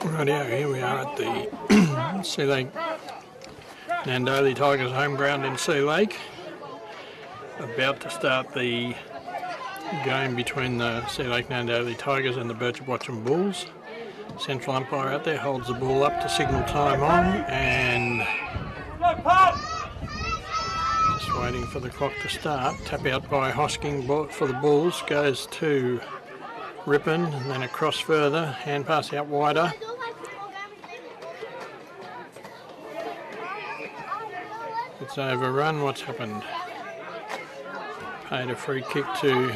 Rightio, here we are at the Sea Lake Nandaly Tigers home ground in Sea Lake. About to start the game between the Sea Lake Nandaly Tigers and the Birchip-Watchem Bulls. Central umpire out there holds the ball up to signal time on, and just waiting for the clock to start. Tap out by Hosking for the Bulls, goes to Rippon and then across further, hand pass out wider. It's overrun. What's happened? Paid a free kick to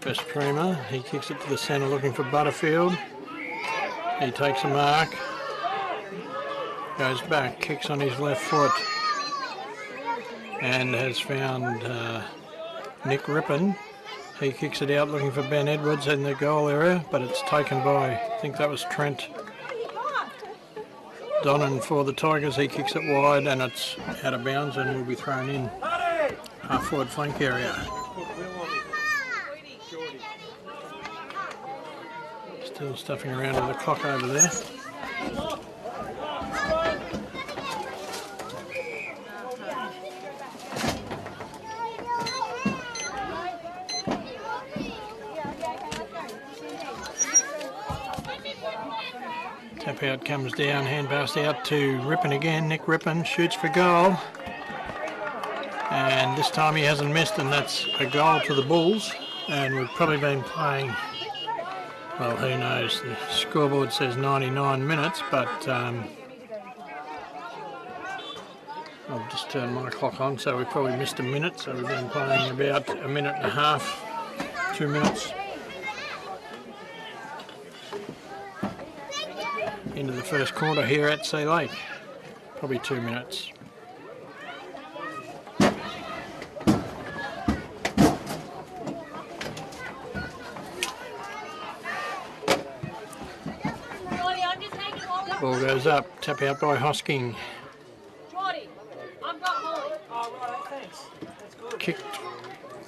Birchip. He kicks it to the centre looking for Butterfield. He takes a mark, goes back, kicks on his left foot and has found Nick Rippon. He kicks it out looking for Ben Edwards in the goal area, but it's taken by, I think that was Trent Donnan for the Tigers. He kicks it wide and it's out of bounds and will be thrown in half forward flank area. Still stuffing around with the clock over there. Tap out comes down, hand pass out to Rippon again. Nick Rippon shoots for goal. And this time he hasn't missed, and that's a goal to the Bulls. And we've probably been playing, well, who knows, the scoreboard says 99 minutes, but I'll just turn my clock on, so we probably missed a minute, so we've been playing about a minute and a half, 2 minutes. Into the first quarter here at Sea Lake, probably 2 minutes. Ball goes up, tap out by Hosking.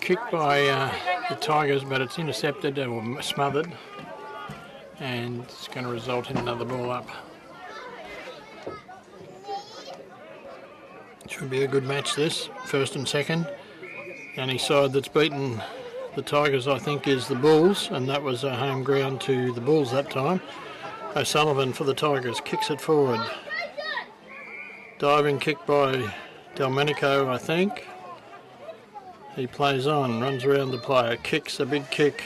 Kicked by the Tigers, but it's intercepted or smothered, and it's going to result in another ball up. Should be a good match this, first and second. The only side that's beaten the Tigers, I think, is the Bulls, and that was a home ground to the Bulls that time. O'Sullivan for the Tigers, kicks it forward. Diving kick by Delmenico, I think. He plays on, runs around the player, kicks a big kick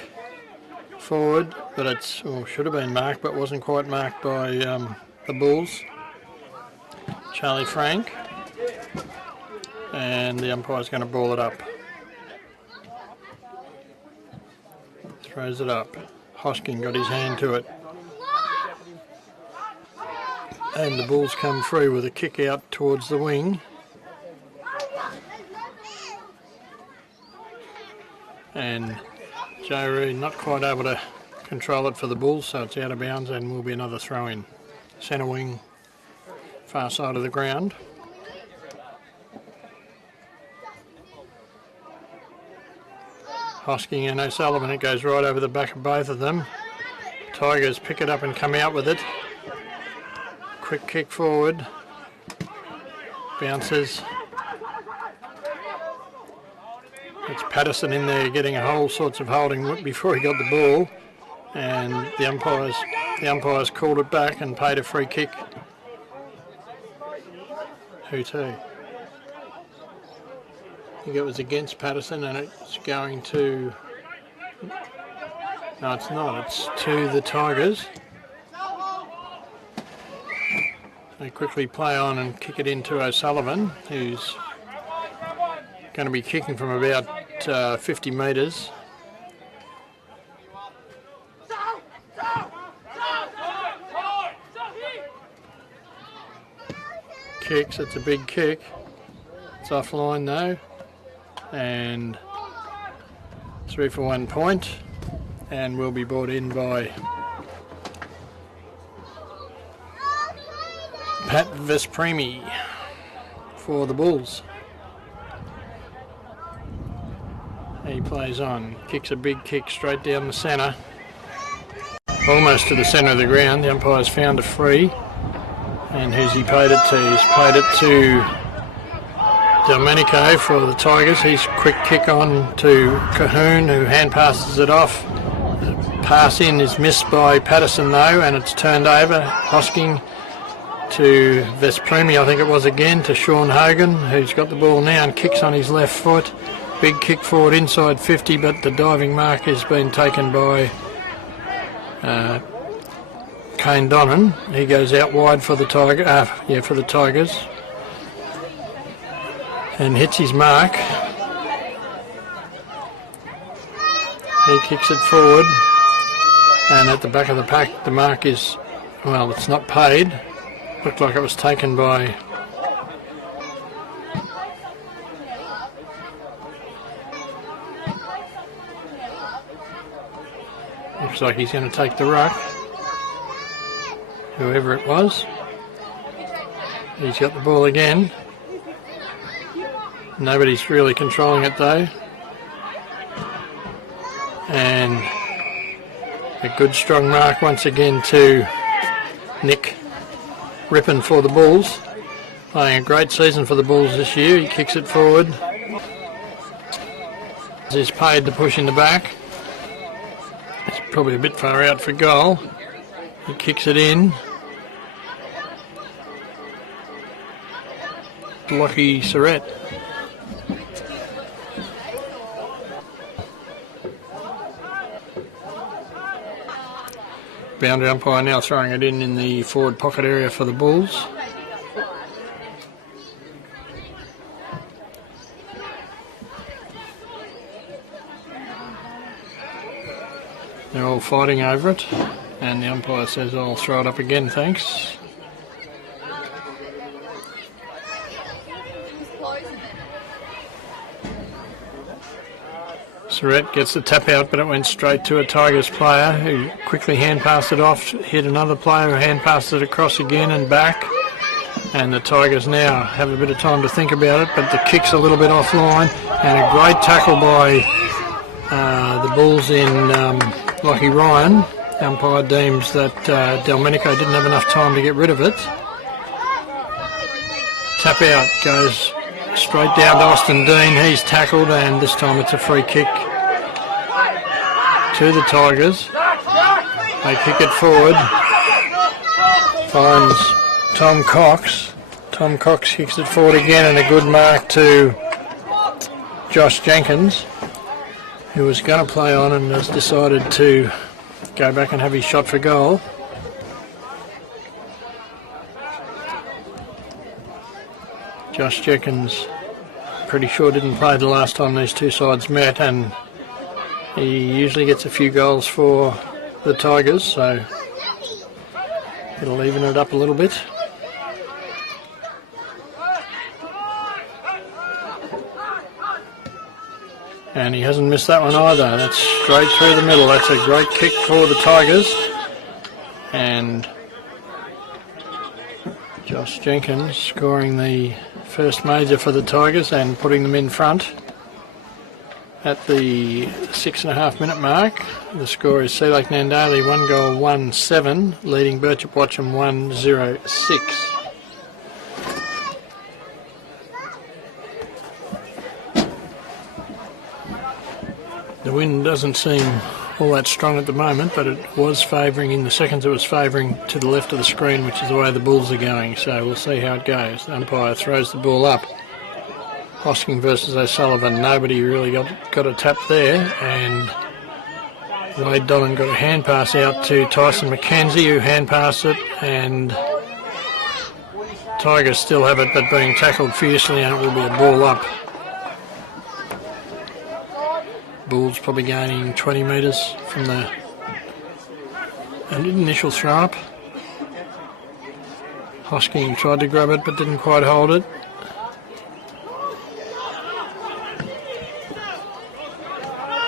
forward, but it's, or should have been marked, but wasn't quite marked by the Bulls. Charlie Frank. And the umpire's going to ball it up. Throws it up. Hosking got his hand to it. And the Bulls come through with a kick out towards the wing. And Joe Reid not quite able to control it for the Bulls, so it's out of bounds and will be another throw in. Centre wing, far side of the ground. Hosking and O'Sullivan, it goes right over the back of both of them. Tigers pick it up and come out with it. Quick kick forward, bounces. It's Patterson in there getting a whole sorts of holding before he got the ball, and the umpires called it back and paid a free kick. Who to? I think it was against Patterson, and it's going to, no it's not, it's to the Tigers. They quickly play on and kick it into O'Sullivan, who's going to be kicking from about 50 metres. Kicks, it's a big kick. It's offline though, and 3 for 1 point, and will be brought in by Pat Vespremi for the Bulls. He plays on, kicks a big kick straight down the centre. almost to the centre of the ground. The umpire's found a free. And who's he paid it to? He's paid it to Domenico for the Tigers. He's quick kick on to Cahoon, who hand passes it off. The pass in is missed by Patterson though, and it's turned over. Hosking to Vespremi, I think it was again, to Sean Hogan, who's got the ball now and kicks on his left foot. Big kick forward inside 50, but the diving mark has been taken by Kane Donnan. He goes out wide for the for the Tigers, and hits his mark. He kicks it forward, and at the back of the pack, the mark is, well, it's not paid. Looked like it was taken by looks like he's going to take the ruck, whoever it was. He's got the ball again. Nobody's really controlling it though. And a good strong mark once again to Nick Rippon for the Bulls. Playing a great season for the Bulls this year. He kicks it forward. He's paid to push in the back. It's probably a bit far out for goal. He kicks it in. Lockie Surrett. Boundary umpire now throwing it in the forward pocket area for the Bulls. They're all fighting over it, and the umpire says, I'll throw it up again, thanks. Surrett gets the tap out, but it went straight to a Tigers player who quickly hand passed it off, hit another player who hand passed it across again and back. And the Tigers now have a bit of time to think about it, but the kick's a little bit offline, and a great tackle by the Bulls in Lockie Ryan. The umpire deems that Delmenico didn't have enough time to get rid of it. Tap out goes straight down to Austin Dean. He's tackled, and this time it's a free kick to the Tigers. They kick it forward. Finds Tom Cox. Tom Cox kicks it forward again, and a good mark to Josh Jenkins, who was going to play on and has decided to go back and have his shot for goal. Josh Jenkins, pretty sure, didn't play the last time these two sides met, and he usually gets a few goals for the Tigers, so it'll even it up a little bit. And he hasn't missed that one either. That's straight through the middle. That's a great kick for the Tigers. And Josh Jenkins scoring the first major for the Tigers and putting them in front at the 6.5 minute mark. The score is Sea Lake Nandaly 1 goal 1-7, leading Birchip-Watchem 1-0-6. The wind doesn't seem all that strong at the moment, but it was favouring in the seconds. It was favouring to the left of the screen, which is the way the Bulls are going. So we'll see how it goes. The umpire throws the ball up. Hosking versus O'Sullivan. Nobody really got a tap there, and Wade Donnan got a hand pass out to Tyson McKenzie, who hand passed it, and Tigers still have it, but being tackled fiercely, and it will be a ball up. Bulls probably gaining 20 metres from the initial throw up. Hosking tried to grab it but didn't quite hold it.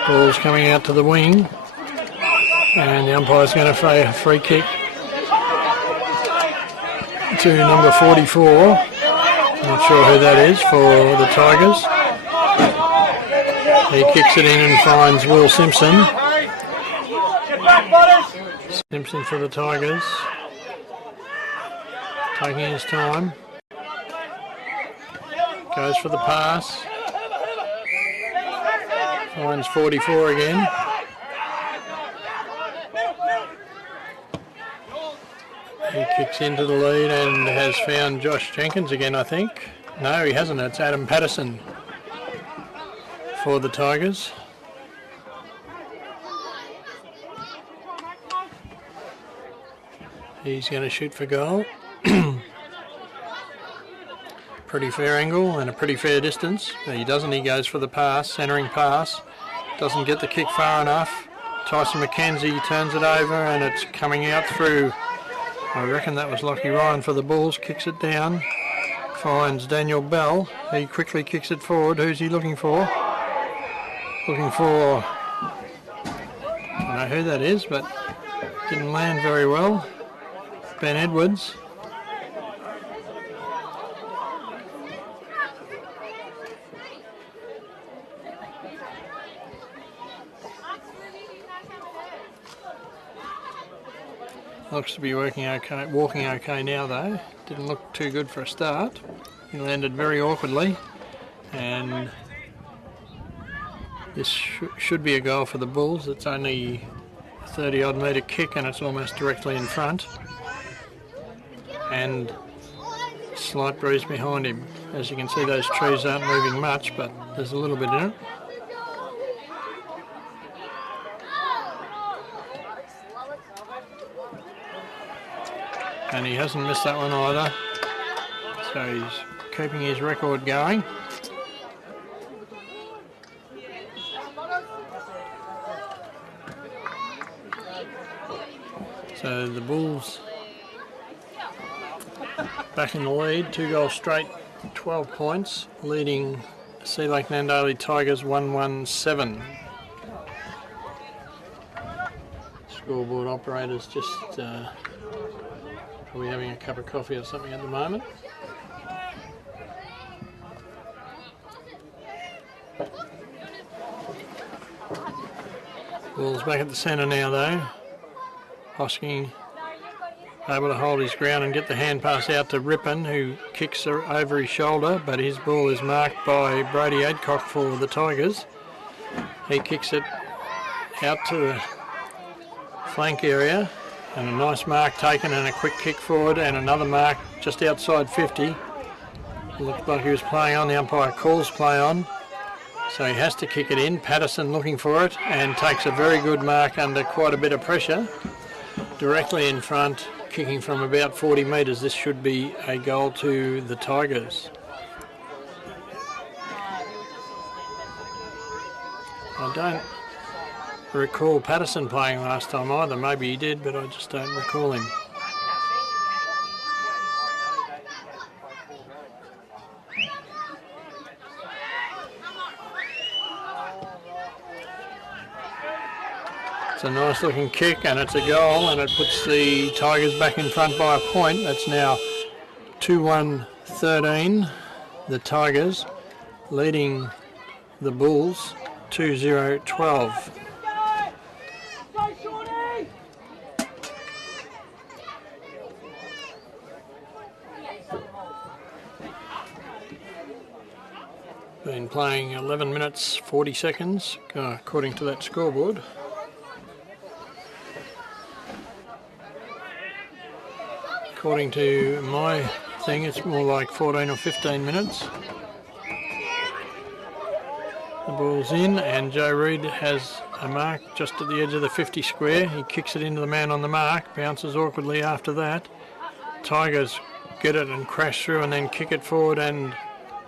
Ball's coming out to the wing, and the umpire's going to play a free kick to number 44. Not sure who that is for the Tigers. He kicks it in and finds Will Simpson. Simpson for the Tigers. Taking his time. Goes for the pass. Finds 44 again. He kicks into the lead and has found Josh Jenkins again, I think. No, he hasn't. It's Adam Patterson for the Tigers. He's going to shoot for goal. Pretty fair angle and a pretty fair distance. No, he doesn't. He goes for the pass, centering pass. Doesn't get the kick far enough. Tyson McKenzie turns it over and it's coming out through. I reckon that was Lockie Ryan for the Bulls. Kicks it down. Finds Daniel Bell. He quickly kicks it forward. Who's he looking for? Looking for... I don't know who that is, but didn't land very well. Ben Edwards. Looks to be walking okay now though. Didn't look too good for a start. He landed very awkwardly, and this should be a goal for the Bulls. It's only a 30 odd metre kick and it's almost directly in front. And slight breeze behind him. As you can see, those trees aren't moving much, but there's a little bit in it. And he hasn't missed that one either. So he's keeping his record going. So the Bulls back in the lead, 2 goals straight, 12 points, leading Sea Lake Nandaly Tigers 1-1-7. Scoreboard operator's just probably having a cup of coffee or something at the moment. Ball's back at the centre now though. Hosking able to hold his ground and get the hand pass out to Rippon, who kicks over his shoulder, but his ball is marked by Brady Adcock for the Tigers. He kicks it out to the flank area, and a nice mark taken and a quick kick forward and another mark just outside 50. Looked like he was playing on, the umpire calls play on, so he has to kick it in. Patterson looking for it and takes a very good mark under quite a bit of pressure. Directly in front, kicking from about 40 metres. This should be a goal to the Tigers. I don't recall Patterson playing last time either. Maybe he did, but I just don't recall him. It's a nice looking kick and it's a goal, and it puts the Tigers back in front by a point. That's now 2-1-13. The Tigers leading the Bulls 2-0-12. Been playing 11 minutes 40 seconds according to that scoreboard. According to my thing, it's more like 14 or 15 minutes. The ball's in and Joe Reid has a mark just at the edge of the 50 square. He kicks it into the man on the mark, bounces awkwardly after that. Tigers get it and crash through and then kick it forward, and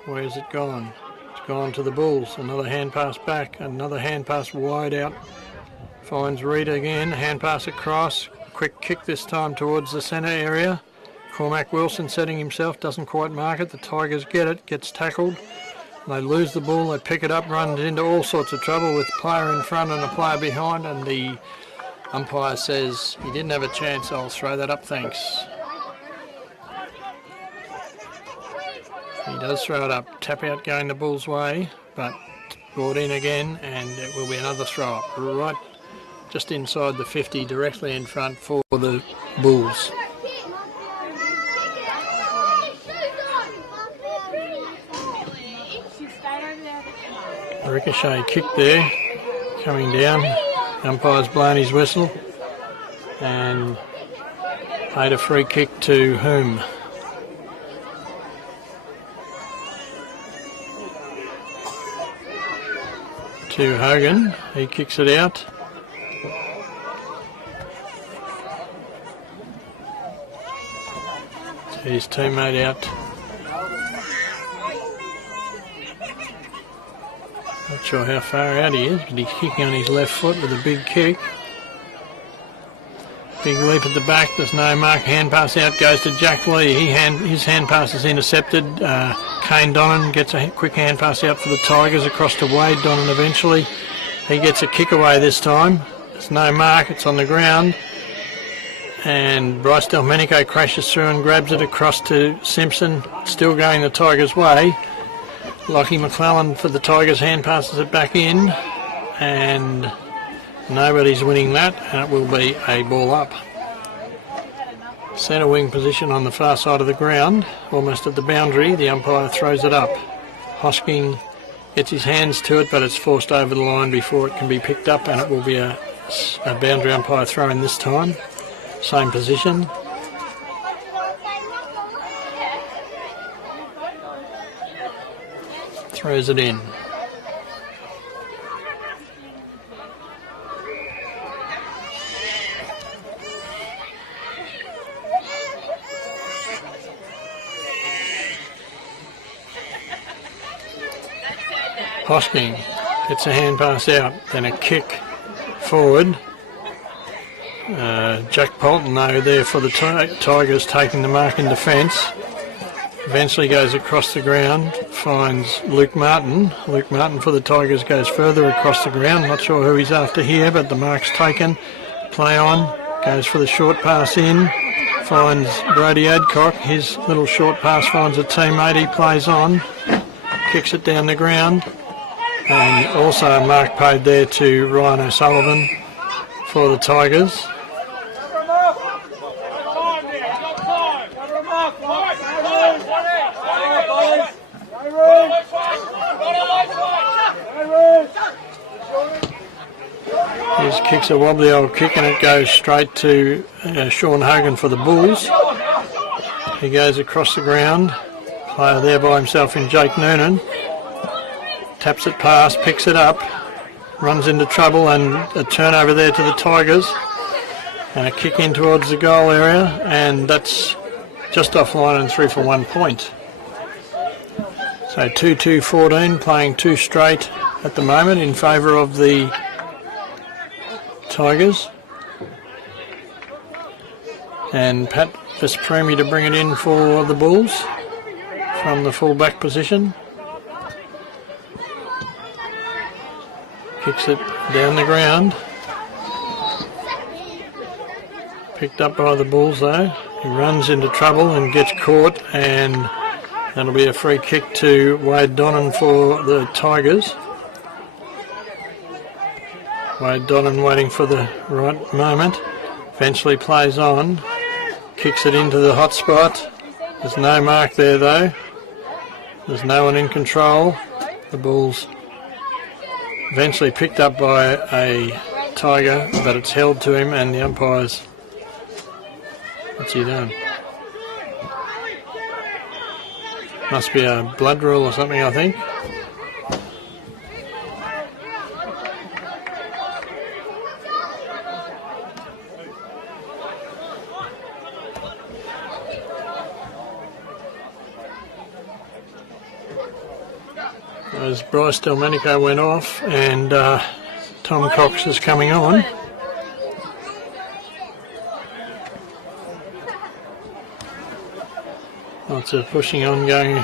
where's it gone? It's gone to the Bulls. Another hand pass back, another hand pass wide out. Finds Reid again, hand pass across. Quick kick this time towards the centre area. Cormac Wilson setting himself, doesn't quite mark it. The Tigers get it, gets tackled. They lose the ball, they pick it up, runs into all sorts of trouble with a player in front and a player behind, and the umpire says he didn't have a chance, I'll throw that up, thanks. He does throw it up. Tap out going the Bulls' way, but brought in again, and it will be another throw up right just inside the 50, directly in front for the Bulls. Ricochet kick there, coming down. Umpire's blown his whistle and paid a free kick to whom? To Hogan. He kicks it out. To his teammate out. Not sure how far out he is, but he's kicking on his left foot with a big kick. Big leap at the back. There's no mark. Hand pass out goes to Jack Lee. His hand pass is intercepted. Kane Donnan gets a quick hand pass out for the Tigers across to Wade Donnan eventually. He gets a kick away this time. There's no mark. It's on the ground. And Bryce Delmenico crashes through and grabs it across to Simpson. Still going the Tigers' way. Lockie McClellan for the Tigers hand passes it back in. And nobody's winning that, and it will be a ball up. Centre wing position on the far side of the ground, almost at the boundary. The umpire throws it up. Hosking gets his hands to it, but it's forced over the line before it can be picked up, and it will be a boundary umpire throw in this time. Same position. Throws it in. Hosking gets a hand pass out, then a kick forward. Jack Polton though there for the Tigers taking the mark in defence. Eventually goes across the ground, finds Luke Martin. Luke Martin for the Tigers goes further across the ground. Not sure who he's after here, but the mark's taken. Play on, goes for the short pass in. Finds Brody Adcock. His little short pass finds a teammate. He plays on, kicks it down the ground. And also a mark paid there to Ryan O'Sullivan for the Tigers. His kick's a wobbly old kick and it goes straight to Sean Hogan for the Bulls. He goes across the ground. Player there by himself in Jake Noonan. Taps it past, picks it up, runs into trouble, and a turnover there to the Tigers. And a kick in towards the goal area, and that's just offline and through for 1 point. So 2-2-14, playing two straight at the moment in favour of the Tigers. And Pat Vespremi to bring it in for the Bulls from the full-back position. Kicks it down the ground. Picked up by the Bulls though. He runs into trouble and gets caught, and that'll be a free kick to Wade Donnan for the Tigers. Wade Donnan waiting for the right moment. Eventually plays on. Kicks it into the hot spot. There's no mark there though. There's no one in control. The Bulls eventually picked up by a Tiger, but it's held to him, and the umpires... What's he done? Must be a blood rule or something, I think. As Bryce Delmenico went off and Tom Cox is coming on. Lots of pushing on going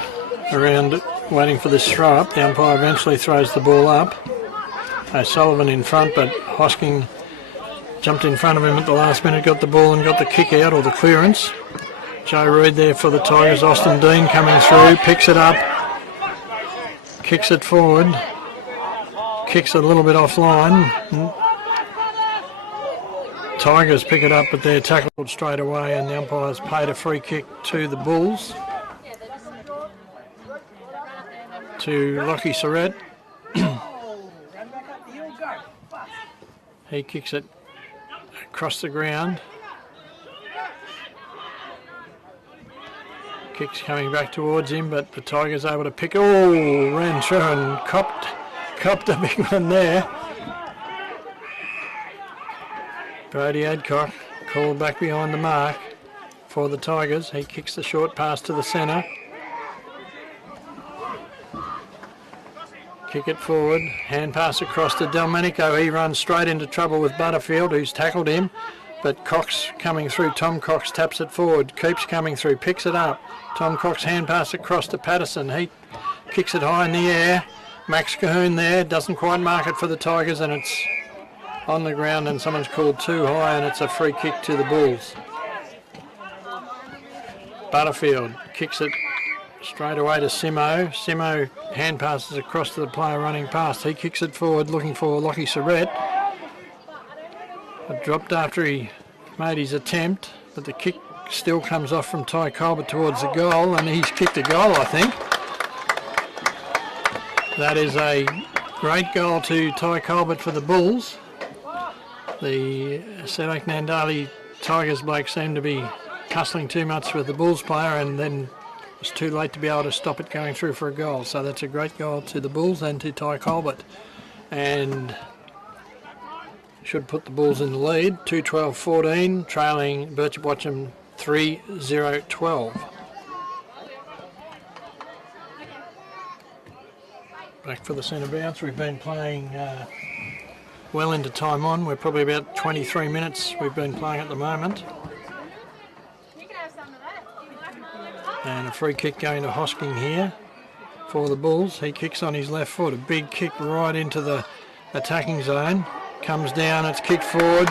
around waiting for this throw up. The umpire eventually throws the ball up. O'Sullivan in front, but Hosking jumped in front of him at the last minute, got the ball and got the kick out or the clearance. Joe Reid there for the Tigers. Austin Dean coming through, picks it up. Kicks it forward, kicks it a little bit offline. Tigers pick it up, but they're tackled straight away, and the umpires paid a free kick to the Bulls. To Lockie Surratt. He kicks it across the ground. Kicks coming back towards him, but the Tigers able to pick. Oh, ran through and copped a big one there. Brody Adcock called back behind the mark for the Tigers. He kicks the short pass to the centre. Kick it forward, hand pass across to Delmenico. He runs straight into trouble with Butterfield, who's tackled him. But Cox coming through, Tom Cox taps it forward, keeps coming through, picks it up. Tom Cox hand pass across to Patterson. He kicks it high in the air. Max Cahoon there, doesn't quite mark it for the Tigers, and it's on the ground and someone's called too high, and it's a free kick to the Bulls. Butterfield kicks it straight away to Simo. Simo hand passes across to the player running past. He kicks it forward, looking for Lockie Surratt. It dropped after he made his attempt, but the kick still comes off from Ty Colbert towards the goal, and he's kicked a goal, I think. That is a great goal to Ty Colbert for the Bulls. The Sedok Nandaly Tigers bloke seemed to be hustling too much with the Bulls player, and then it was too late to be able to stop it going through for a goal. So that's a great goal to the Bulls and to Ty Colbert, and should put the Bulls in the lead, 2-12-14, trailing Birchip-Watchem 3-0-12. Back for the centre bounce. We've been playing well into time on. We're probably about 23 minutes we've been playing at the moment. And a free kick going to Hosking here for the Bulls. He kicks on his left foot, a big kick right into the attacking zone. Comes down, it's kicked forward,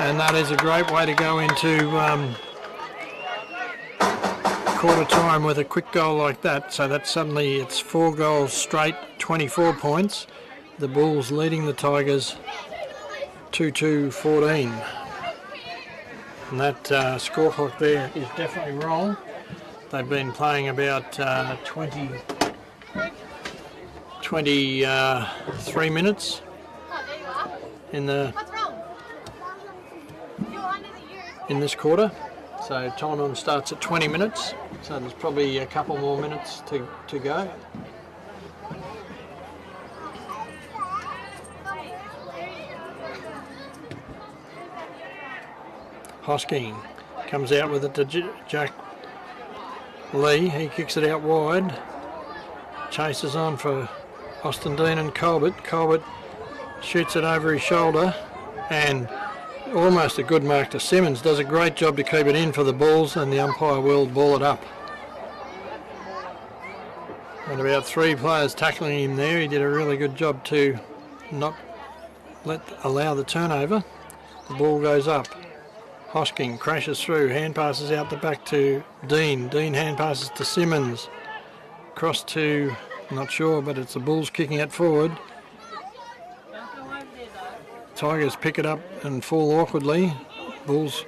and that is a great way to go into quarter time with a quick goal like that. So that's suddenly, it's 4 goals straight, 24 points. The Bulls leading the Tigers 2-2-14. And that score clock there is definitely wrong. They've been playing about 23 minutes in this quarter. So time on starts at 20 minutes. So there's probably a couple more minutes to go. Hosking comes out with it to Jack Lee. He kicks it out wide. Chases on for Austin Dean and Colbert. Colbert shoots it over his shoulder, and almost a good mark to Simmons. Does a great job to keep it in for the Bulls, and the umpire will ball it up. And about 3 players tackling him there. He did a really good job to not allow the turnover. The ball goes up. Hosking crashes through, hand passes out the back to Dean. Dean hand passes to Simmons. Cross to, not sure, but it's the Bulls kicking it forward. Tigers pick it up and fall awkwardly. Bulls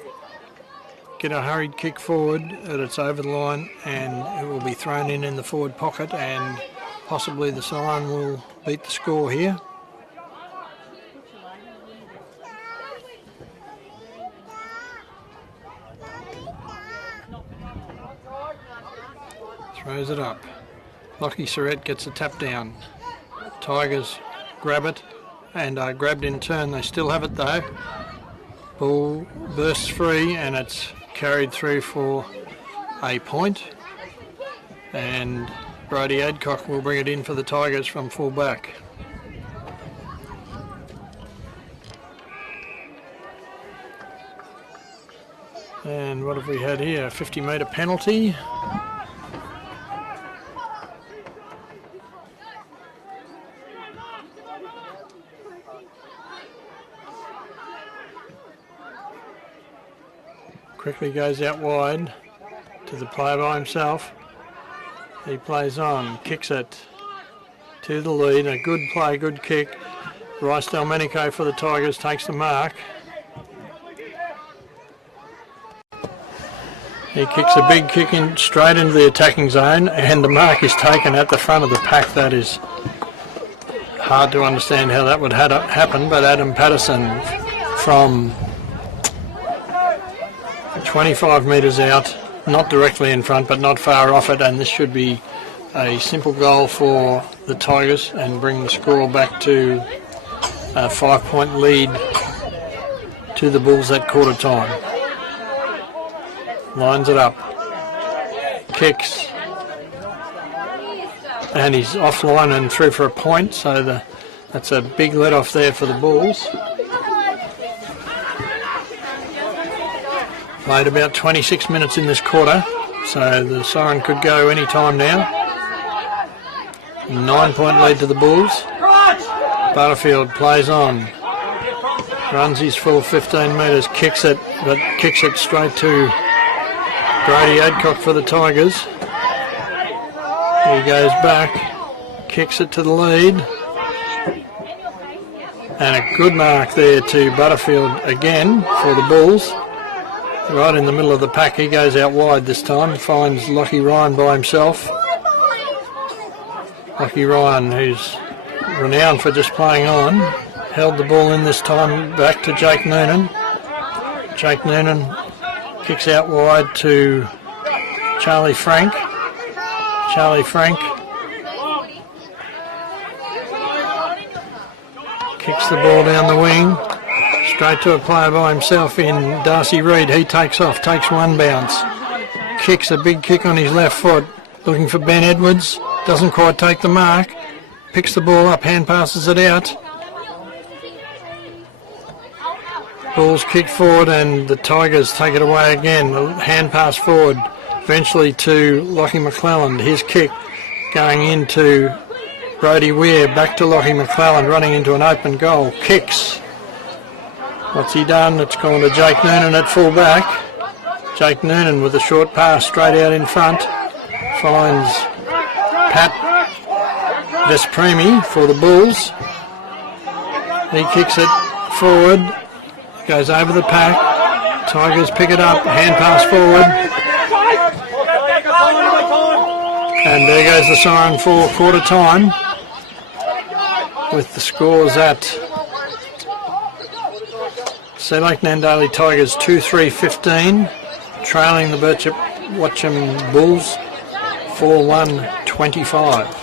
get a hurried kick forward, and it's over the line, and it will be thrown in the forward pocket, and possibly the siren will beat the score here. Throws it up. Lockie Surratt gets a tap down. Tigers grab it and are grabbed in turn. They still have it though. Ball bursts free and it's carried through for a point. And Brody Adcock will bring it in for the Tigers from full back. And what have we had here? 50-metre penalty. Quickly goes out wide to the player by himself. He plays on, kicks it to the lead. A good play, good kick. Rice Delmenico for the Tigers takes the mark. He kicks a big kick in straight into the attacking zone, and the mark is taken at the front of the pack. That is hard to understand how that would happen, but Adam Patterson from 25 metres out, not directly in front but not far off it, and this should be a simple goal for the Tigers and bring the score back to a 5-point lead to the Bulls at quarter time. Lines it up, kicks, and he's offline and through for a point, so that's a big let off there for the Bulls. Played about 26 minutes in this quarter, so the siren could go any time now. 9-point lead to the Bulls. Butterfield plays on, runs his full 15 metres, kicks it, but kicks it straight to Brady Adcock for the Tigers. He goes back, kicks it to the lead, and a good mark there to Butterfield again for the Bulls. Right in the middle of the pack, he goes out wide this time, finds Lockie Ryan by himself. Lockie Ryan, who's renowned for just playing on, held the ball in this time back to Jake Noonan. Jake Noonan kicks out wide to Charlie Frank. Charlie Frank kicks the ball down the wing, straight to a player by himself in Darcy Reid. He takes off, takes one bounce, kicks a big kick on his left foot, looking for Ben Edwards, doesn't quite take the mark, picks the ball up, hand passes it out. Ball's kicked forward and the Tigers take it away again. Hand pass forward, eventually to Lockie McClelland. His kick going into Brody Weir, back to Lockie McClelland, running into an open goal. Kicks. What's he done? It's gone to Jake Noonan at full back. Jake Noonan with a short pass straight out in front. Finds Pat Vespremi for the Bulls. He kicks it forward. Goes over the pack. Tigers pick it up. Hand pass forward. And there goes the siren for quarter time. With the scores at Sea Lake Nandaly Tigers 2-3-15. Trailing the Birchip-Watchem Bulls 4-1-25.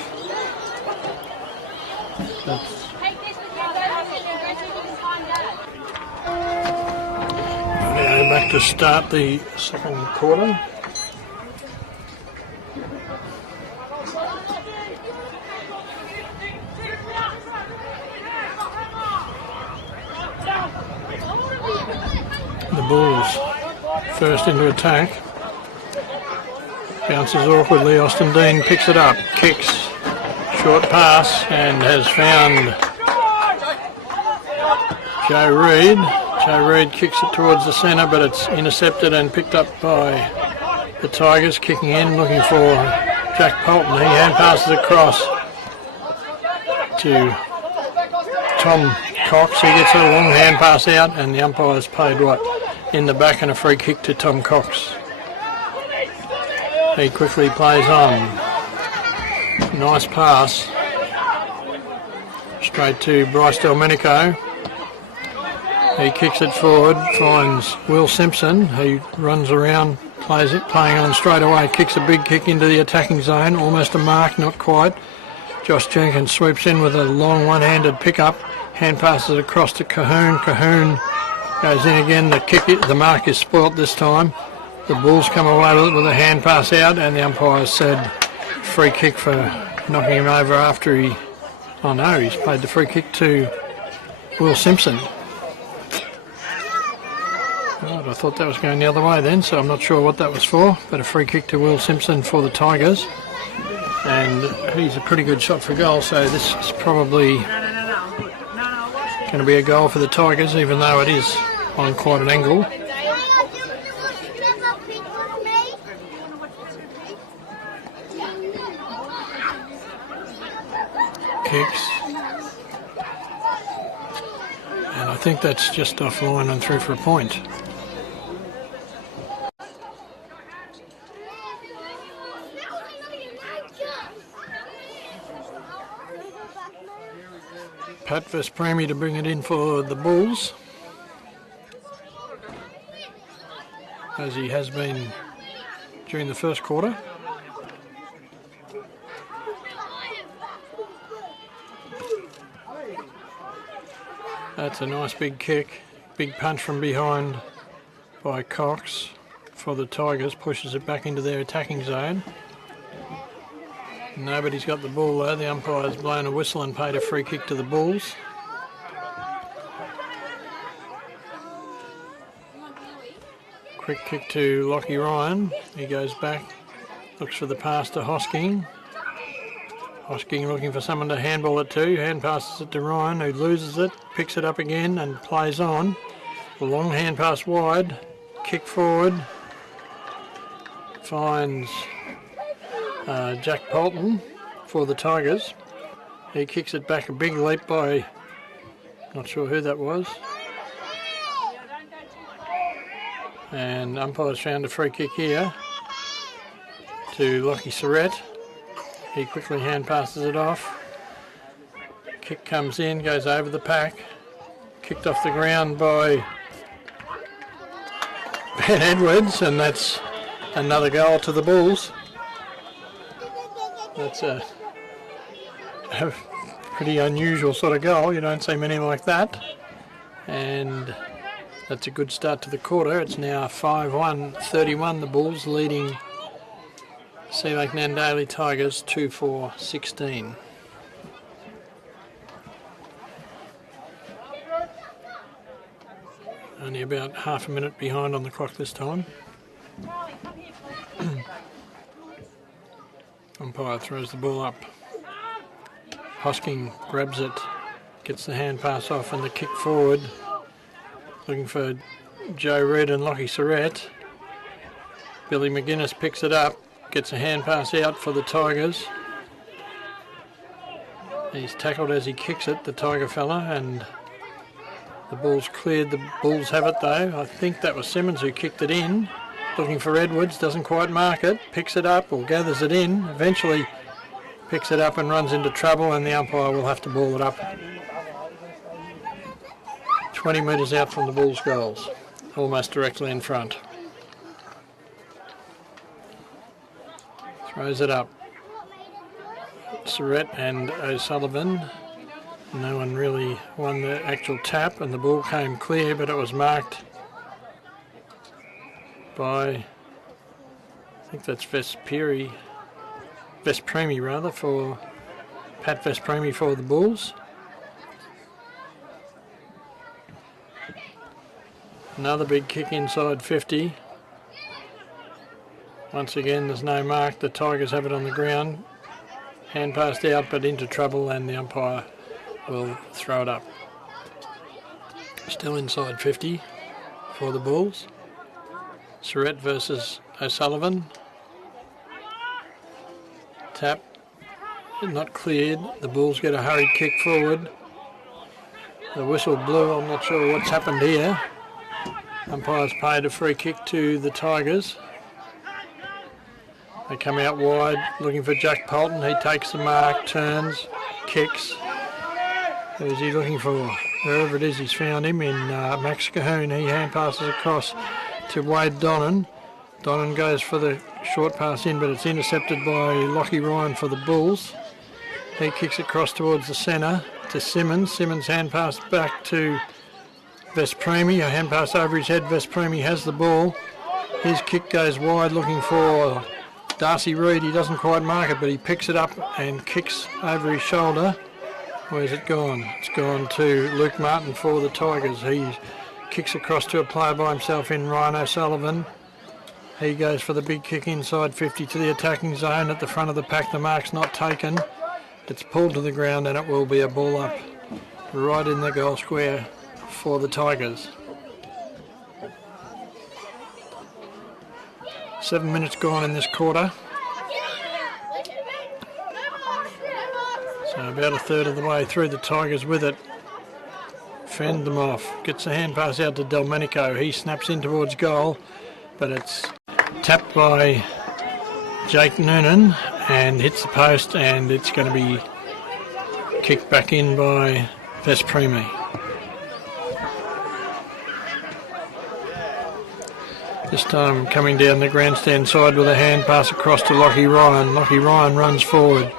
Back to start the second quarter. The Bulls first into attack. Bounces awkwardly. Austin Dean picks it up, kicks, short pass, and has found Joe Reid. Joe Reid kicks it towards the centre, but it's intercepted and picked up by the Tigers. Kicking in, looking for Jack Polton. He hand passes across to Tom Cox. He gets a long hand pass out, and the umpire's paid what? In the back, and a free kick to Tom Cox. He quickly plays on. Nice pass. Straight to Bryce Delmenico. He kicks it forward, finds Will Simpson, who runs around, plays it, playing on straight away, kicks a big kick into the attacking zone, almost a mark, not quite. Josh Jenkins swoops in with a long one-handed pickup, hand passes across to Cahoon. Cahoon goes in again, the mark is spoilt this time. The Bulls come away with it with a hand pass out, and the umpire said free kick for knocking him over after he's paid the free kick to Will Simpson. Right, I thought that was going the other way then, so I'm not sure what that was for, but a free kick to Will Simpson for the Tigers. And he's a pretty good shot for goal, so this is probably going to be a goal for the Tigers, even though it is on quite an angle. Kicks. And I think that's just offline and through for a point. Pat Vespremi to bring it in for the Bulls, as he has been during the first quarter. That's a nice big kick, big punch from behind by Cox for the Tigers, pushes it back into their attacking zone. Nobody's got the ball though. The umpire's blown a whistle and paid a free kick to the Bulls. Quick kick to Lockie Ryan. He goes back, looks for the pass to Hosking. Hosking looking for someone to handball it to. Hand passes it to Ryan, who loses it, picks it up again and plays on. A long hand pass wide, kick forward. Finds Jack Polton for the Tigers. He kicks it back a big leap by, not sure who that was. And umpire's found a free kick here to Lockie Surrett. He quickly hand passes it off. Kick comes in, goes over the pack. Kicked off the ground by Ben Edwards, and that's another goal to the Bulls. That's a pretty unusual sort of goal. You don't see many like that. And that's a good start to the quarter. It's now 5-1-31. The Bulls leading Sea Lake Nandaly Tigers 2-4-16. Only about half a minute behind on the clock this time. Umpire throws the ball up. Hosking grabs it, gets the hand pass off and the kick forward. Looking for Joe Red and Lockie Surrett. Billy McGuinness picks it up, gets a hand pass out for the Tigers. He's tackled as he kicks it, the Tiger fella, and the ball's cleared. The Bulls have it though. I think that was Simmons who kicked it in. Looking for Edwards, doesn't quite mark it, picks it up or gathers it in, eventually picks it up and runs into trouble, and the umpire will have to ball it up 20 metres out from the Bulls' goals, almost directly in front. Throws it up. Surrett and O'Sullivan. No one really won the actual tap, and the ball came clear, but it was marked by, I think that's Vespremi rather, for Pat Vespremi for the Bulls. Another big kick inside 50. Once again, there's no mark. The Tigers have it on the ground. Hand passed out, but into trouble, and the umpire will throw it up. Still inside 50 for the Bulls. Surrett versus O'Sullivan. Tap, not cleared. The Bulls get a hurried kick forward. The whistle blew. I'm not sure what's happened here. Umpire's paid a free kick to the Tigers. They come out wide looking for Jack Polton. He takes the mark, turns, kicks. Who is he looking for? Wherever it is, he's found him in Max Cahoon. He hand passes across to Wade Donnan. Donnan goes for the short pass in, but it's intercepted by Lockie Ryan for the Bulls. He kicks across towards the centre to Simmons. Simmons hand pass back to Vespremi. A hand pass over his head. Vespremi has the ball. His kick goes wide looking for Darcy Reid. He doesn't quite mark it, but he picks it up and kicks over his shoulder. Where's it gone? It's gone to Luke Martin for the Tigers. He kicks across to a player by himself in Ryan O'Sullivan. He goes for the big kick inside 50 to the attacking zone at the front of the pack. The mark's not taken. It's pulled to the ground and it will be a ball up right in the goal square for the Tigers. 7 minutes gone in this quarter. So about a third of the way through, the Tigers with it. Fend them off. Gets a hand pass out to Delmenico. He snaps in towards goal, but it's tapped by Jake Noonan and hits the post, and it's going to be kicked back in by Vespremi. This time coming down the grandstand side with a hand pass across to Lockie Ryan. Lockie Ryan runs forward.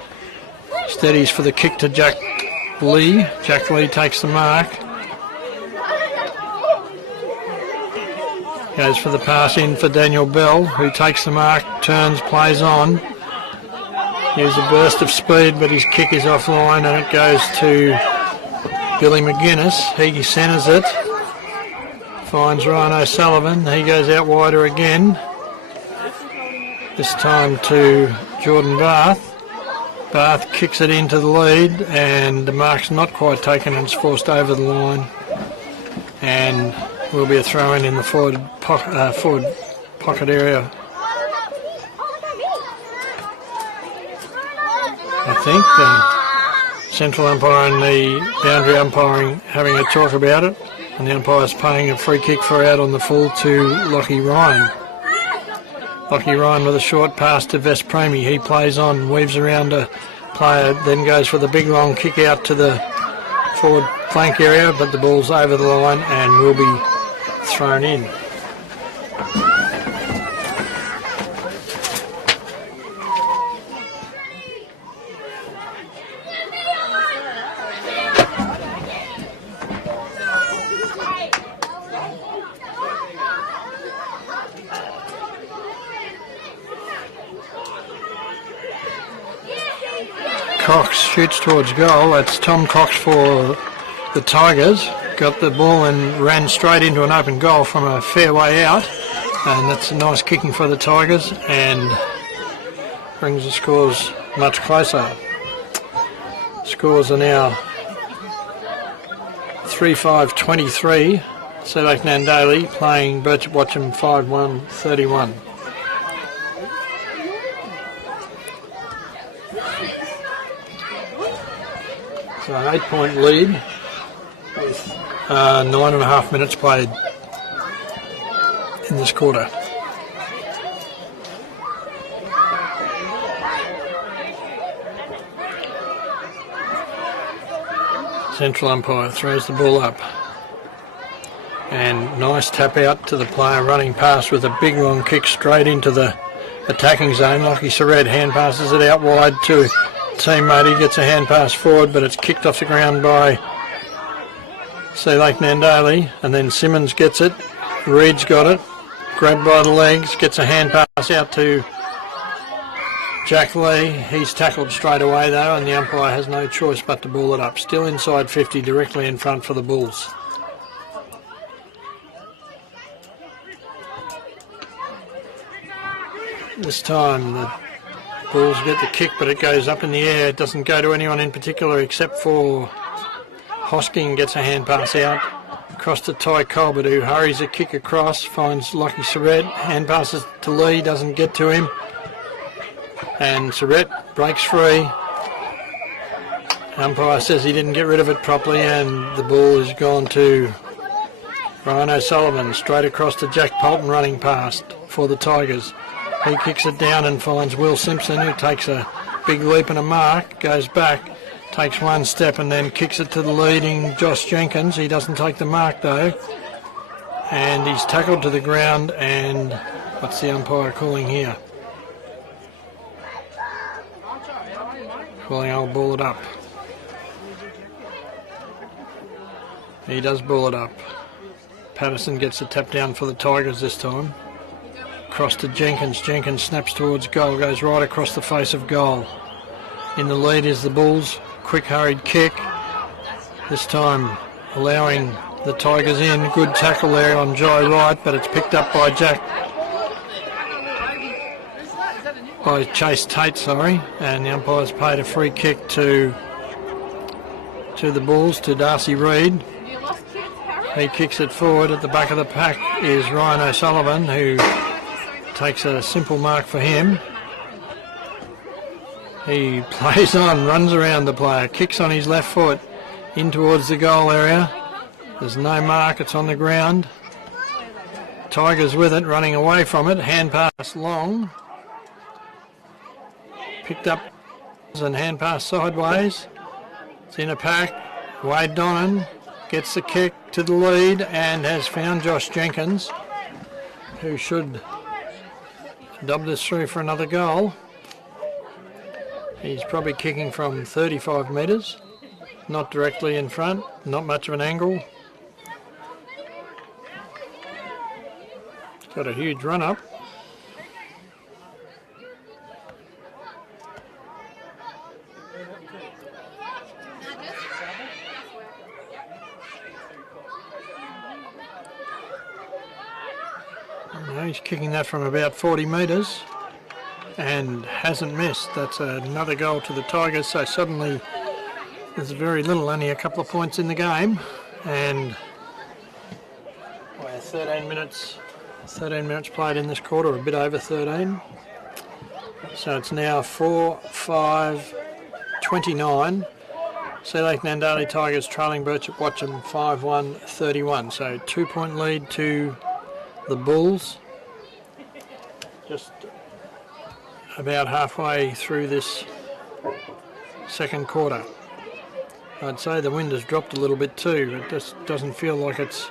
Steadies for the kick to Jack Lee. Jack Lee takes the mark. Goes for the pass in for Daniel Bell, who takes the mark, turns, plays on. Here's a burst of speed, but his kick is offline and it goes to Billy McGuinness. He centres it. Finds Ryan O'Sullivan. He goes out wider again. This time to Jordan Bath. Bath kicks it into the lead and the mark's not quite taken and it's forced over the line. And will be a throw in the forward pocket area. I think the central umpire and the boundary umpiring having a talk about it. And the umpire's paying a free kick for out on the full to Lockie Ryan. Lockie Ryan with a short pass to Vespremi. He plays on, weaves around a player, then goes for the big long kick out to the forward flank area, but the ball's over the line and will be thrown in. Cox shoots towards goal. That's Tom Cox for the Tigers. Got the ball and ran straight into an open goal from a fair way out. And that's a nice kicking for the Tigers and brings the scores much closer. Scores are now 3-5-23. Select Nandaly playing Birchip-Watchem 5-1-31. So an 8-point lead with 9.5 minutes played in this quarter. Central umpire throws the ball up. And nice tap out to the player running past with a big long kick straight into the attacking zone. Lockie Surred hand passes it out wide to teammate. He gets a hand pass forward, but it's kicked off the ground by Lake Nandaly, and then Simmons gets it. Reed's got it, grabbed by the legs, gets a hand pass out to Jack Lee. He's tackled straight away though, and the umpire has no choice but to ball it up. Still inside 50, directly in front for the Bulls. This time the Bulls get the kick, but it goes up in the air. It doesn't go to anyone in particular except for Hosking. Gets a hand pass out across to Ty Colbert, who hurries a kick across, finds Lockie Surred, hand passes to Lee, doesn't get to him, and Surred breaks free. Umpire says he didn't get rid of it properly, and the ball has gone to Ryan O'Sullivan, straight across to Jack Polton running past for the Tigers. He kicks it down and finds Will Simpson, who takes a big leap and a mark, goes back, takes one step and then kicks it to the leading Josh Jenkins. He doesn't take the mark though. And he's tackled to the ground, and what's the umpire calling here? Calling I'll ball it up. He does ball it up. Patterson gets the tap down for the Tigers this time. Across to Jenkins. Jenkins snaps towards goal, goes right across the face of goal. In the lead is the Bulls. Quick hurried kick. This time allowing the Tigers in. Good tackle there on Jai Wright, but it's picked up by Chase Tate, and the umpire's paid a free kick to the Bulls, to Darcy Reed. He kicks it forward. At the back of the pack is Ryan O'Sullivan, who takes a simple mark for him. He plays on, runs around the player, kicks on his left foot in towards the goal area. There's no mark, it's on the ground. Tigers with it, running away from it. Hand pass long. Picked up and hand pass sideways. It's in a pack. Wade Donnan gets the kick to the lead and has found Josh Jenkins, who should dub this through for another goal. He's probably kicking from 35 metres, not directly in front, not much of an angle. Got a huge run up. He's kicking that from about 40 metres and hasn't missed. That's another goal to the Tigers, so suddenly there's very little, only a couple of points in the game, and 13 minutes played in this quarter, a bit over 13. So it's now 4-5-29. Sea Lake Nandaly Tigers trailing Birchip-Watchem 5-1-31. So 2-point lead to the Bulls. Just about halfway through this second quarter. I'd say the wind has dropped a little bit too. It just doesn't feel like it's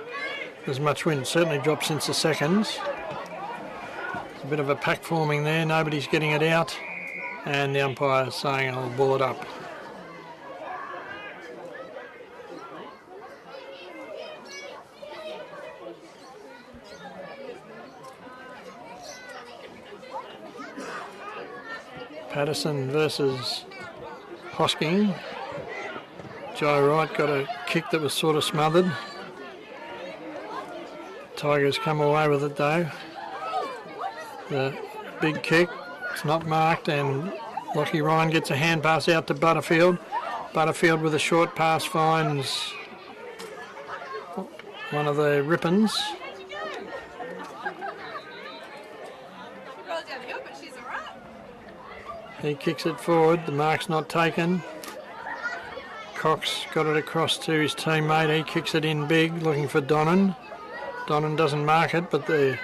as much wind. It certainly dropped since the seconds. There's a bit of a pack forming there. Nobody's getting it out. And the umpire is saying I'll ball it up. Patterson versus Hosking. Joe Wright got a kick that was sort of smothered. Tigers come away with it though. The big kick, it's not marked, and Lockie Ryan gets a hand pass out to Butterfield. Butterfield with a short pass finds one of the Rippons. He kicks it forward, the mark's not taken. Cox got it across to his teammate, he kicks it in big, looking for Donnan. Donnan doesn't mark it, but the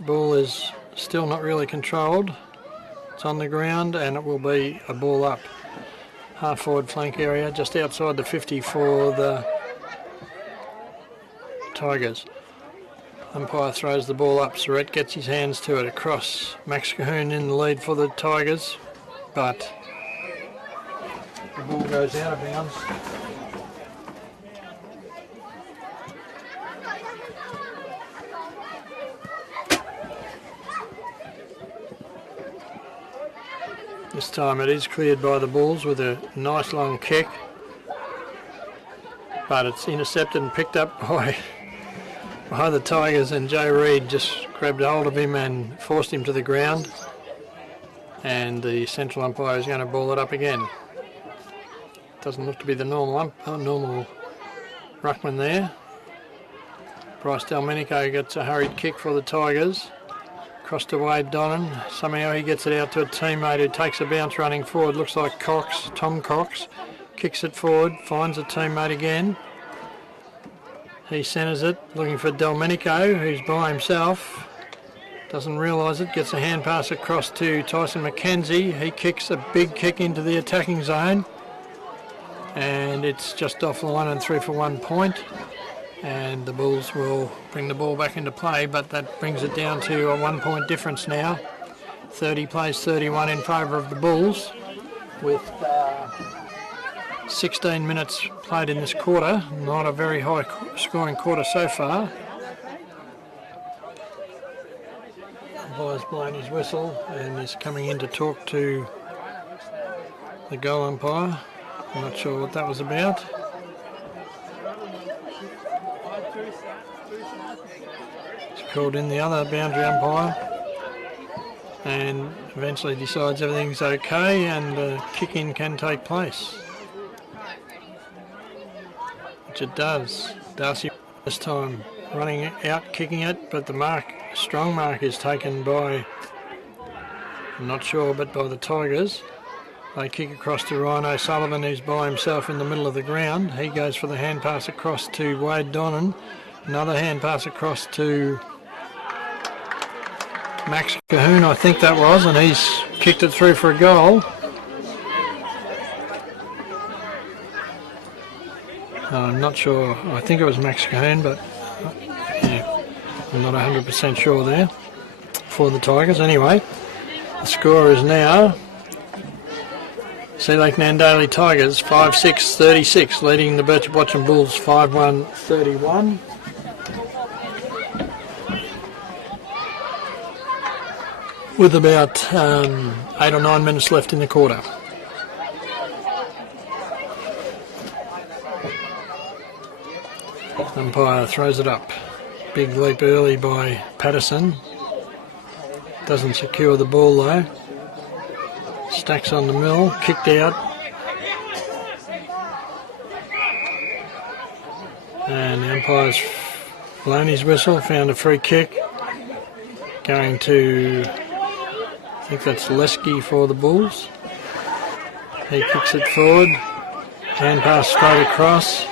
ball is still not really controlled. It's on the ground and it will be a ball up. Half forward flank area, just outside the 50 for the Tigers. Umpire throws the ball up. Surrett gets his hands to it across. Max Cahoon in the lead for the Tigers, but the ball goes out of bounds. This time it is cleared by the Bulls with a nice long kick, but it's intercepted and picked up by the Tigers, and Joe Reid just grabbed hold of him and forced him to the ground, and the central umpire is going to ball it up again. Doesn't look to be the normal ruckman there. Bryce Delmenico gets a hurried kick for the Tigers. Across to Wade Donnan. Somehow he gets it out to a teammate who takes a bounce running forward. Looks like Cox, Tom Cox. Kicks it forward, finds a teammate again. He centres it, looking for Delmenico, who's by himself. Doesn't realise it, gets a hand pass across to Tyson McKenzie. He kicks a big kick into the attacking zone. And it's just off the line and through for 1 point. And the Bulls will bring the ball back into play, but that brings it down to a 1 point difference now. 30 plays 31 in favour of the Bulls, with 16 minutes played in this quarter. Not a very high scoring quarter so far. Umpire's blown his whistle and is coming in to talk to the goal umpire. I'm not sure what that was about. He's called in the other boundary umpire and eventually decides everything's okay and a kick-in can take place. Which it does. Darcy this time running out, kicking it, but the strong mark is taken by, I'm not sure, but by the Tigers. They kick across to Ryan O'Sullivan, who's by himself in the middle of the ground. He goes for the hand pass across to Wade Donnan. Another hand pass across to Max Cahoon, I think that was, and he's kicked it through for a goal. I'm not sure. I think it was Max Cohn, but yeah, I'm not 100% sure there for the Tigers. Anyway, the score is now Sea Lake Nandaly Tigers 5-6-36, leading the Birchip-Watchem Bulls 5-1-31. With about 8 or 9 minutes left in the quarter. Umpire throws it up. Big leap early by Patterson. Doesn't secure the ball though. Stacks on the mill, kicked out. And the umpire's blown his whistle, found a free kick. Going to, I think that's Lesky for the Bulls. He kicks it forward. Hand pass straight across.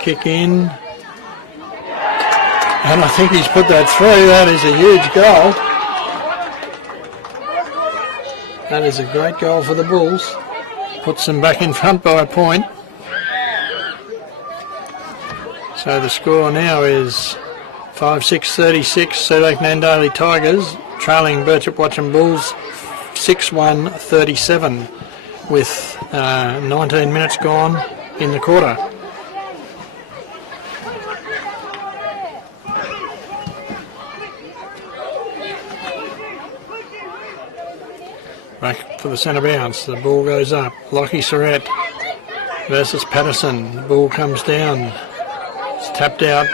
Kick in. And I think he's put that through. That is a huge goal. That is a great goal for the Bulls. Puts them back in front by a point. So the score now is 5-6-36, Sea Lake Nandaly Tigers trailing Birchip-Watchem Bulls 6-1-37 with 19 minutes gone in the quarter. Back for the centre bounce, the ball goes up. Lockie Surratt versus Patterson. The ball comes down. It's tapped out.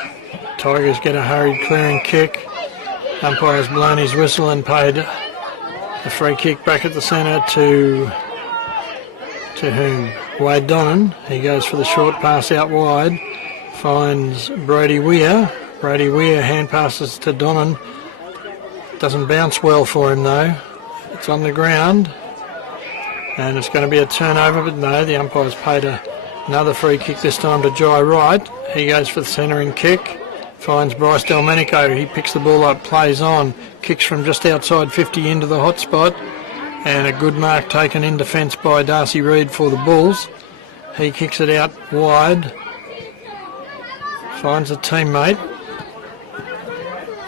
Tigers get a hurried clearing kick. Umpire's blown his whistle and paid a free kick back at the centre to whom? Wade Donnan. He goes for the short pass out wide. Finds Brody Weir. Brody Weir hand passes to Donnan. Doesn't bounce well for him though. It's on the ground and it's going to be a turnover, but no, the umpire's paid another free kick, this time to Jai Wright. He goes for the centering kick, finds Bryce Delmenico. He picks the ball up, plays on, kicks from just outside 50 into the hot spot, and a good mark taken in defence by Darcy Reid for the Bulls. He kicks it out wide, finds a teammate.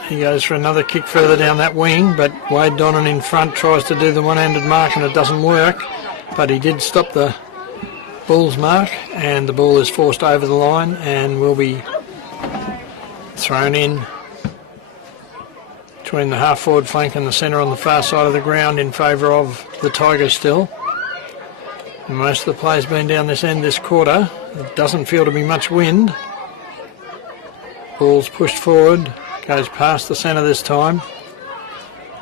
He goes for another kick further down that wing, but Wade Donnan in front tries to do the one-handed mark and it doesn't work. But he did stop the Bulls mark, and the ball is forced over the line and will be thrown in between the half-forward flank and the centre on the far side of the ground in favour of the Tigers still. And most of the play's been down this end this quarter. It doesn't feel to be much wind. Ball's pushed forward. Goes past the centre this time.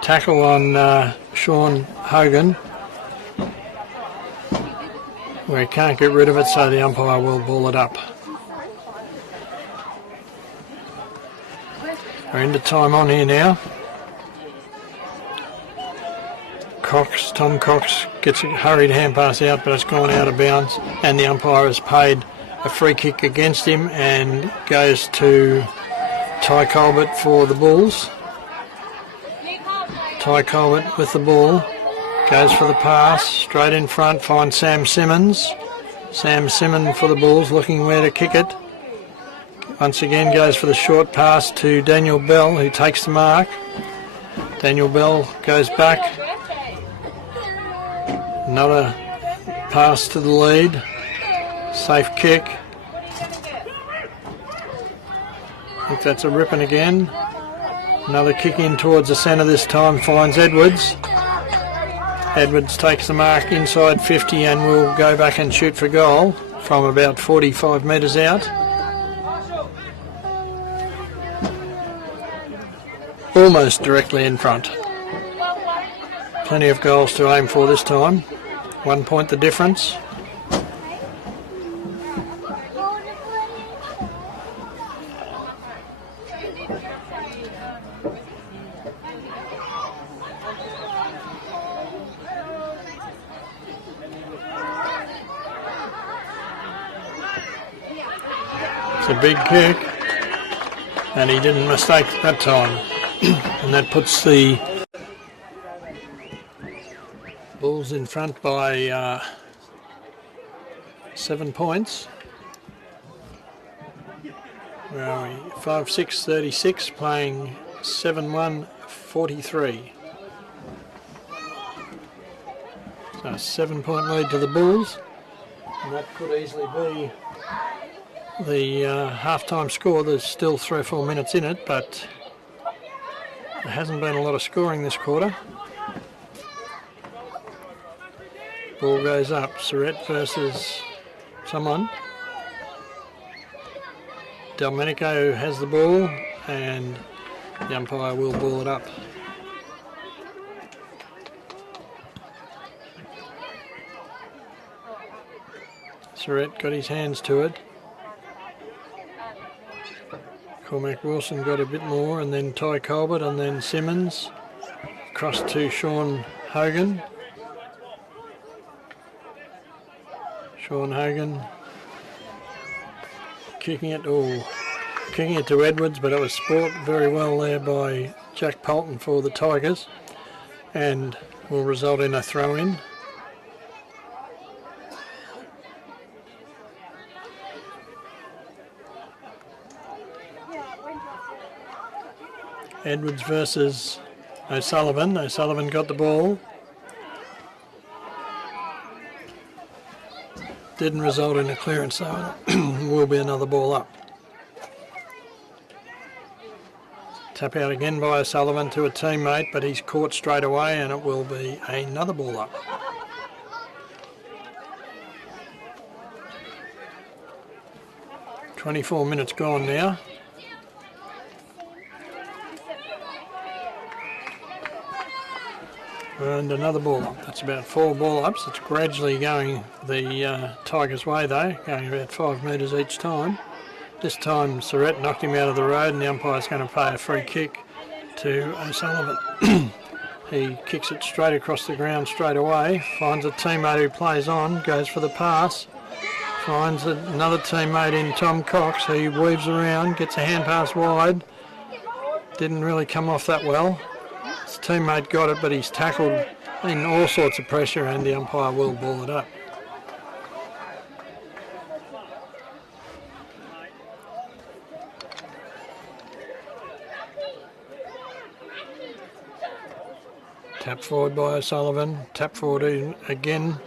Tackle on Sean Hogan, where he can't get rid of it, so the umpire will ball it up. We're into time on here now. Tom Cox gets a hurried hand pass out, but it's gone out of bounds, and the umpire has paid a free kick against him and goes to Ty Colbert for the Bulls. Ty Colbert with the ball. Goes for the pass. Straight in front. Finds Sam Simmons. Sam Simmons for the Bulls, looking where to kick it. Once again goes for the short pass to Daniel Bell, who takes the mark. Daniel Bell goes back. Another pass to the lead. Safe kick. I think that's a ripping again. Another kick in towards the centre this time, finds Edwards. Edwards takes the mark inside 50 and will go back and shoot for goal from about 45 metres out. Almost directly in front. Plenty of goals to aim for this time. 1 point the difference. A big kick, and he didn't mistake that time. And that puts the Bulls in front by 7 points. Where are we? 5-6-36, playing 7-1-43. So a 7-point lead to the Bulls. And that could easily be the half-time score. There's still 3 or 4 minutes in it, but there hasn't been a lot of scoring this quarter. Ball goes up. Surrett versus someone. Delmenico has the ball, and the umpire will ball it up. Surrett got his hands to it. Cormac Wilson got a bit more, and then Ty Colbert, and then Simmons. Across to Sean Hogan. Sean Hogan kicking it to Edwards, but it was sport very well there by Jack Polton for the Tigers, and will result in a throw-in. Edwards versus O'Sullivan. O'Sullivan got the ball. Didn't result in a clearance, so will be another ball up. Tap out again by O'Sullivan to a teammate, but he's caught straight away, and it will be another ball up. "24 minutes gone now. And another ball up. That's about 4 ball ups. It's gradually going the Tigers' way though, going about 5 metres each time. This time Surrett knocked him out of the road, and the umpire's going to pay a free kick to O'Sullivan. He kicks it straight across the ground straight away, finds a teammate who plays on, goes for the pass, finds another teammate in Tom Cox, who weaves around, gets a hand pass wide. Didn't really come off that well. His teammate got it, but he's tackled in all sorts of pressure, and the umpire will ball it up. Tap forward by O'Sullivan, tap forward again.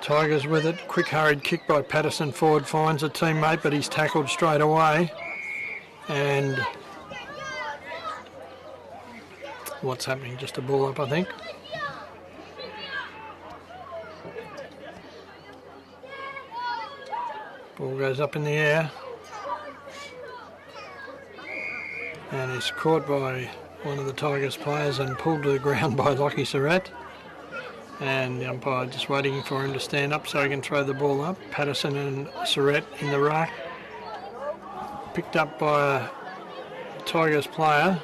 Tigers with it, quick hurried kick by Patterson forward, finds a teammate, but he's tackled straight away. And what's happening? Just a ball up, I think. Ball goes up in the air. And is caught by one of the Tigers players and pulled to the ground by Lockie Surrett. And the umpire just waiting for him to stand up so he can throw the ball up. Patterson and Surrett in the ruck. Picked up by a Tigers player.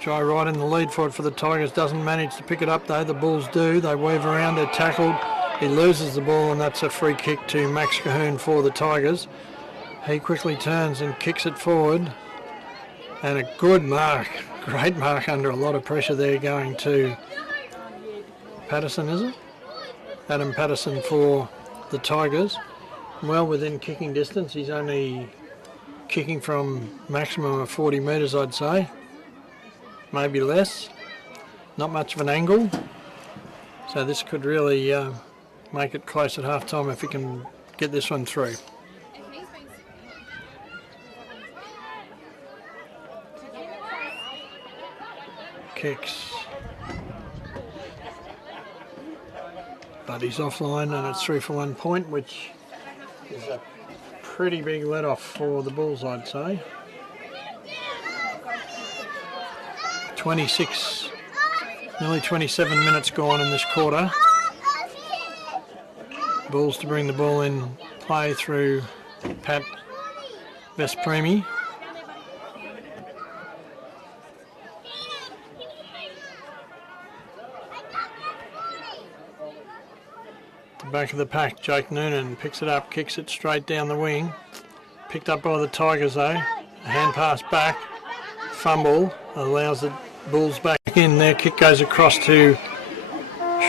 Try right in the lead for it for the Tigers. Doesn't manage to pick it up though. The Bulls do. They weave around. They're tackled. He loses the ball, and that's a free kick to Max Cahoon for the Tigers. He quickly turns and kicks it forward. And a good mark. Great mark under a lot of pressure there, going to Patterson, is it? Adam Patterson for the Tigers. Well within kicking distance. He's only kicking from maximum of 40 metres, I'd say. Maybe less. Not much of an angle. So this could really make it close at half time if he can get this one through. Kicks. But he's offline, and it's 3 for 1 point, which is a pretty big let off for the Bulls, I'd say. 26, nearly 27 minutes gone in this quarter. Bulls to bring the ball in play through Pat Vespremi. The back of the pack, Jake Noonan picks it up, kicks it straight down the wing. Picked up by the Tigers though. A hand pass back, fumble, allows the Bulls back in. Their kick goes across to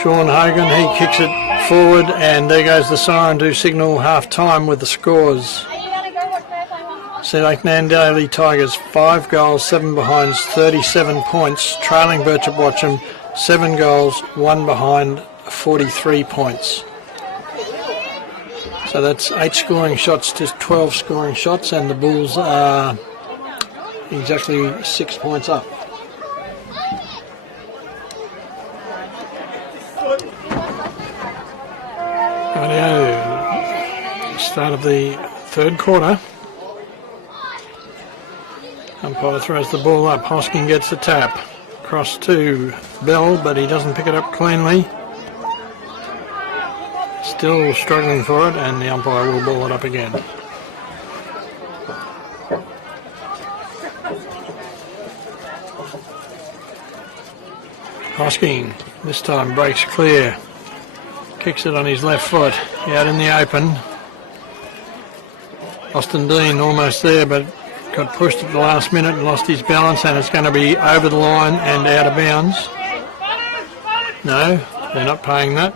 Sean Hogan. He kicks it forward, and there goes the siren to signal half time with the scores. Sea Lake Nandaly Tigers 5 goals, 7 behinds, 37 points, trailing Birchip-Watchem 7 goals, 1 behind, 43 points. So that's 8 scoring shots to 12 scoring shots, and the Bulls are exactly 6 points up. Rightio. Start of the third quarter. Umpire throws the ball up. Hosking gets the tap. Across to Bell, but he doesn't pick it up cleanly. Still struggling for it, and the umpire will ball it up again. Hosking this time breaks clear. Kicks it on his left foot. Out in the open. Austin Dean almost there, but got pushed at the last minute and lost his balance, and it's going to be over the line and out of bounds. No, they're not paying that.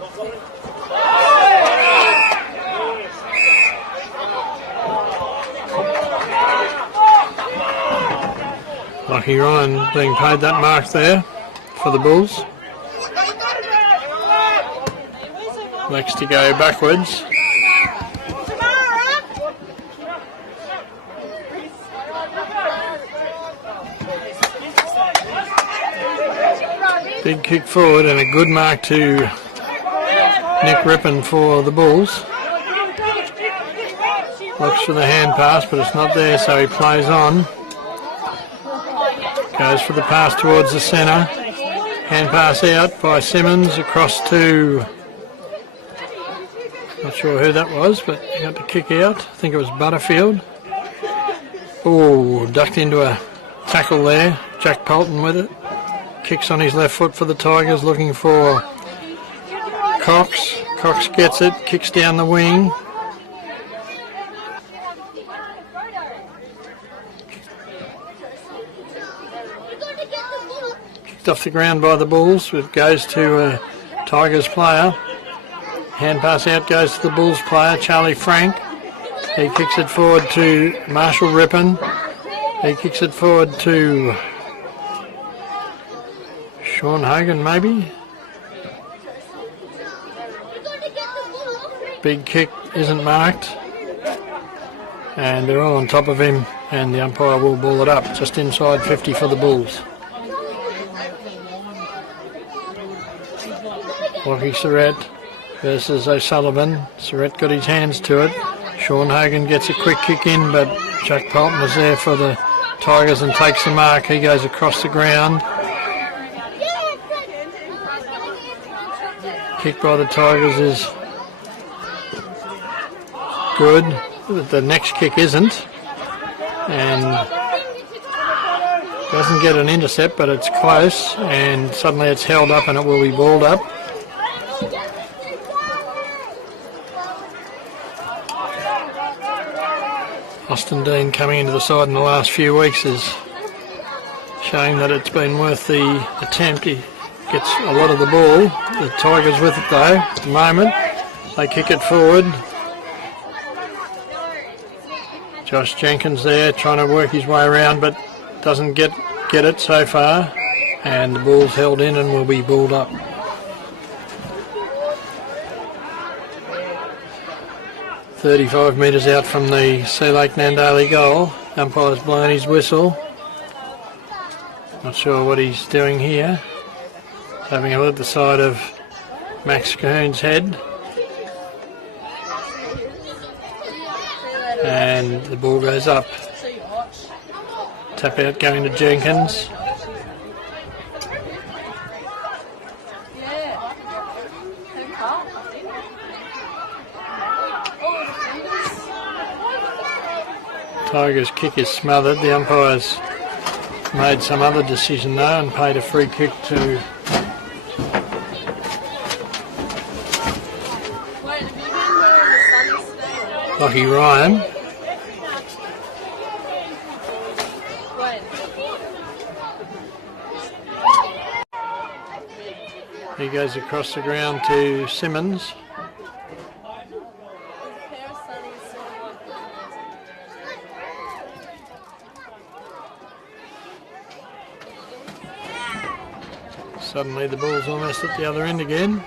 Lucky Ryan being paid that mark there for the Bulls. Next to go backwards. Big kick forward and a good mark to Nick Rippon for the Bulls. Looks for the hand pass, but it's not there, so he plays on. Goes for the pass towards the centre. Hand pass out by Simmons across to... Not sure who that was, but he got the kick out. I think it was Butterfield. Oh, ducked into a tackle there. Jack Polton with it. Kicks on his left foot for the Tigers, looking for Cox. Cox gets it, kicks down the wing. Kicked off the ground by the Bulls. It goes to a Tigers player. Hand pass out goes to the Bulls player, Charlie Frank. He kicks it forward to Marshall Rippon. He kicks it forward to Sean Hogan, maybe. Big kick isn't marked. And they're all on top of him, and the umpire will ball it up just inside 50 for the Bulls. Lockie Surratt versus O'Sullivan. Surratt got his hands to it. Sean Hogan gets a quick kick in, but Jack Polton was there for the Tigers and takes the mark. He goes across the ground. Kick by the Tigers is good. The next kick isn't. And doesn't get an intercept, but it's close. And suddenly it's held up and it will be balled up. Austin Dean coming into the side in the last few weeks is showing that it's been worth the attempt. He gets a lot of the ball. The Tigers with it though at the moment. They kick it forward. Josh Jenkins there trying to work his way around, but doesn't get it so far. And the ball's held in and will be balled up. .35 metres out from the Sea Lake Nandaly goal. Umpire's blown his whistle. Not sure what he's doing here. Having a look at the side of Max Cahoon's head. And the ball goes up. Tap out going to Jenkins. Tigers' kick is smothered. The umpire's made some other decision though and paid a free kick to Lucky Ryan. He goes across the ground to Simmons. Suddenly the ball's almost at the other end again.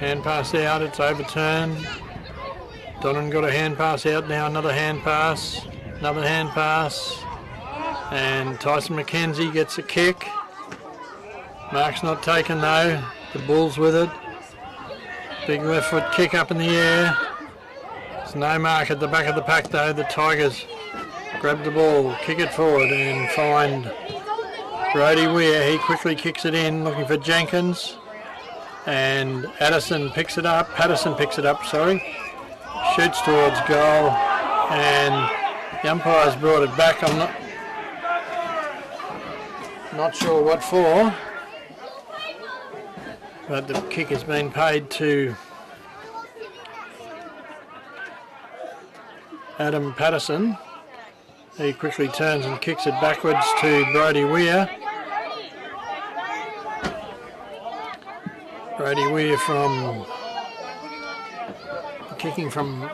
Hand pass out, it's overturned. Donnan got a hand pass out, now another hand pass. Another hand pass. And Tyson McKenzie gets a kick. Mark's not taken though. The Bulls with it. Big left foot kick up in the air. There's no mark at the back of the pack though. The Tigers grab the ball, kick it forward and find Brody Weir. He quickly kicks it in, looking for Jenkins. And Patterson picks it up, sorry. Shoots towards goal. And the umpire's brought it back. I'm not sure what for. But the kick has been paid to Adam Patterson. He quickly turns and kicks it backwards to Brody Weir. Brody Weir kicking from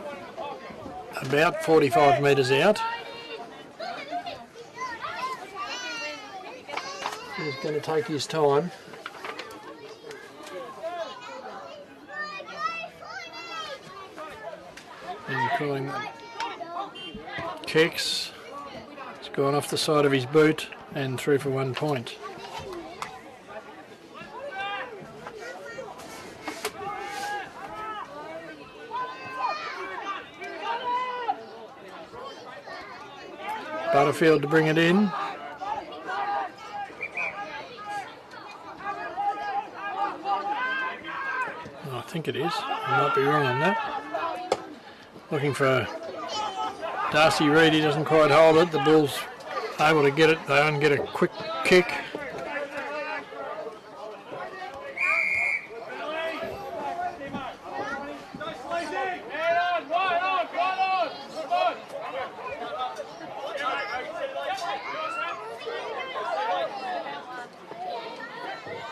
about 45 metres out. He's going to take his time. And calling that kicks. It's gone off the side of his boot and through for 1 point. Butterfield to bring it in. I think it is. I might be wrong on that. Looking for Darcy Reid. He doesn't quite hold it. The Bulls able to get it. They don't get a quick kick.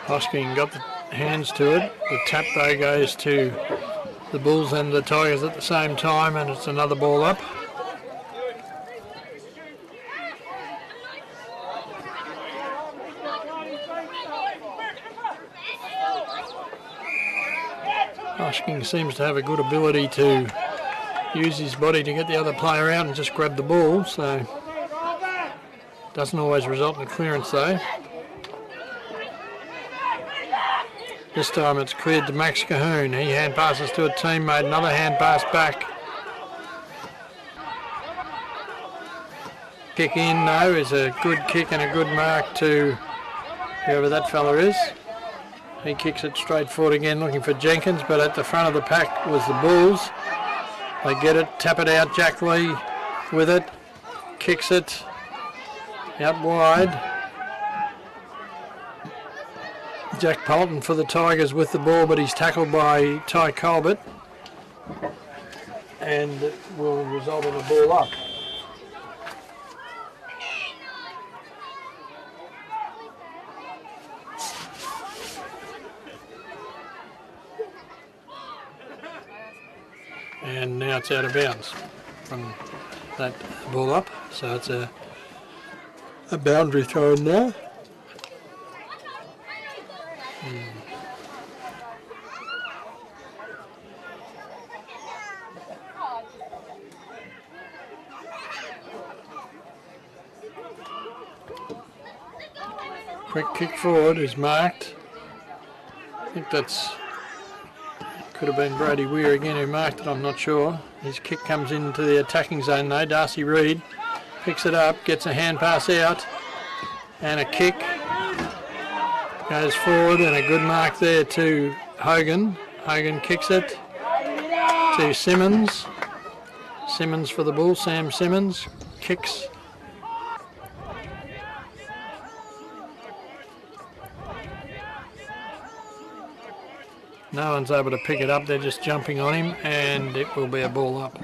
Hosking got the hands to it. The tap though goes to the Bulls and the Tigers at the same time, and it's another ball up. Hosking seems to have a good ability to use his body to get the other player out and just grab the ball, so doesn't always result in a clearance though. This time it's cleared to Max Cahoon. He hand passes to a teammate, another hand pass back. Kick in though is a good kick and a good mark to whoever that fella is. He kicks it straight forward again, looking for Jenkins, but at the front of the pack was the Bulls. They get it, tap it out, Jack Lee with it, kicks it out wide. Jack Polton for the Tigers with the ball, but he's tackled by Ty Colbert and it will result in a ball up. And now it's out of bounds from that ball up, so it's a boundary throw in now. Quick kick forward is marked. I think that's could have been Brody Weir again who marked it, I'm not sure. His kick comes into the attacking zone though. Darcy Reid picks it up, gets a hand pass out and a kick. Goes forward and a good mark there to Hogan. Hogan kicks it to Simmons. Simmons for the Bulls, Sam Simmons kicks. No one's able to pick it up, they're just jumping on him and it will be a ball up.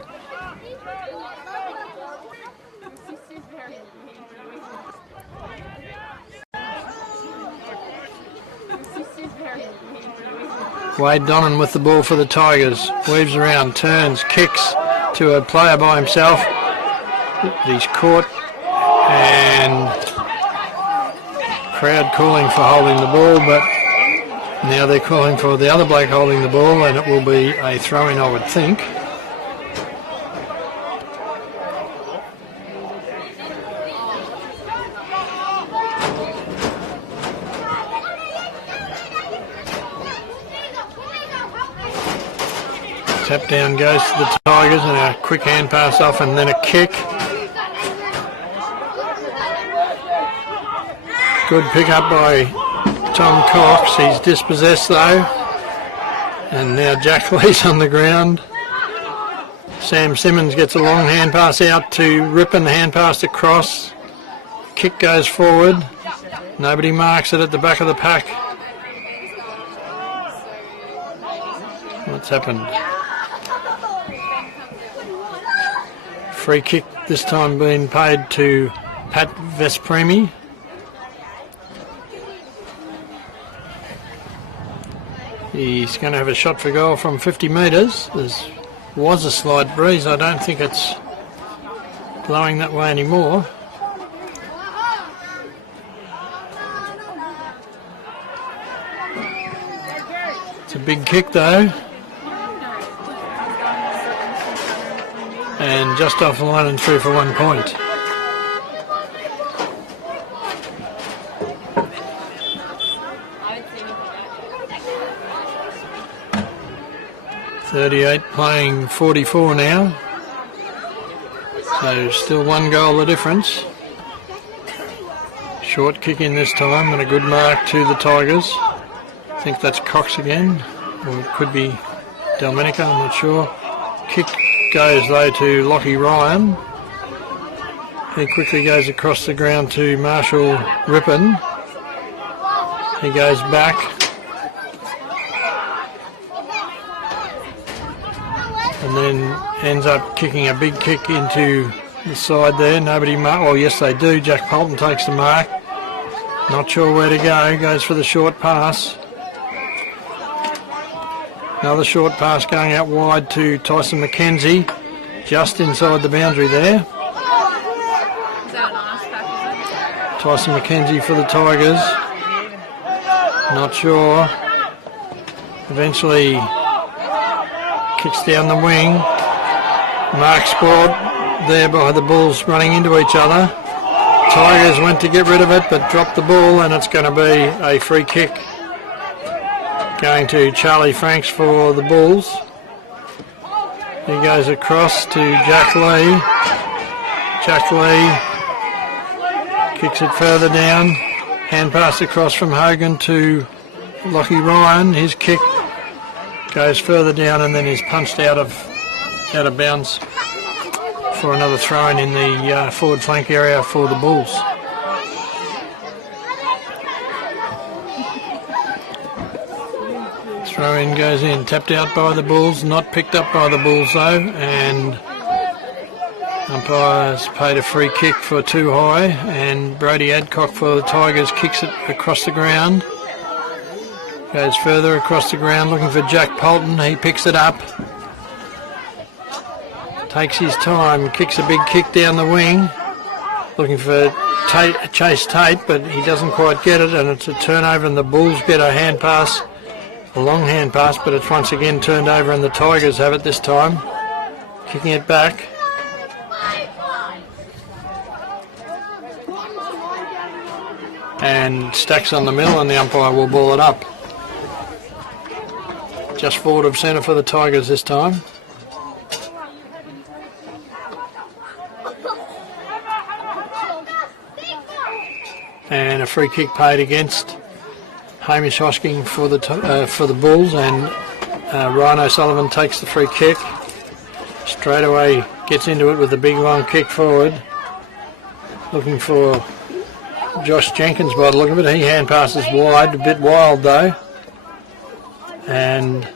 Wade Donnan with the ball for the Tigers. Weaves around, turns, kicks to a player by himself. He's caught and crowd calling for holding the ball, but now they're calling for the other bloke holding the ball, and it will be a throw-in, I would think. Tap down goes to the Tigers, and a quick hand pass off, and then a kick. Good pick up by Tom Cox. He's dispossessed though, and now Jack Lee's on the ground. Sam Simmons gets a long hand pass out to Rippon, hand pass across. Kick goes forward. Nobody marks it at the back of the pack. What's happened? Free kick this time being paid to Pat Vespremi. He's going to have a shot for goal from 50 metres. There was a slight breeze. I don't think it's blowing that way anymore. It's a big kick though. And just off the line and through for 1 point. .38 playing 44 now. So still 1 goal the difference. Short kick in this time and a good mark to the Tigers. I think that's Cox again, or it could be Delmenica, I'm not sure. Kick goes though to Lockie Ryan. He quickly goes across the ground to Marshall Rippon. He goes back. And then ends up kicking a big kick into the side there. Nobody mark. Oh, yes, they do. Jack Polton takes the mark. Not sure where to go. Goes for the short pass. Another short pass going out wide to Tyson McKenzie. Just inside the boundary there. Tyson McKenzie for the Tigers. Not sure. Eventually kicks down the wing. Mark Sport there by the Bulls running into each other. Tigers went to get rid of it but dropped the ball, and it's going to be a free kick going to Charlie Franks for the Bulls. He goes across to Jack Lee. Jack Lee kicks it further down. Hand pass across from Hogan to Lockie Ryan. His kick goes further down and then is punched out of bounds for another throw-in in the forward flank area for the Bulls. Throw-in goes in, tapped out by the Bulls, not picked up by the Bulls though, and umpires paid a free kick for too high, and Brody Adcock for the Tigers kicks it across the ground. Goes further across the ground looking for Jack Polton. He picks it up. Takes his time. Kicks a big kick down the wing. Looking for Chase Tate, but he doesn't quite get it, and it's a turnover, and the Bulls get a hand pass. A long hand pass, but it's once again turned over, and the Tigers have it this time. Kicking it back. And Stacks on the middle, and the umpire will ball it up. Just forward of centre for the Tigers this time. And a free kick paid against Hamish Hosking for the Bulls, and Ryan O'Sullivan takes the free kick. Straight away gets into it with a big long kick forward. Looking for Josh Jenkins by the look of it. He hand passes wide, a bit wild though. And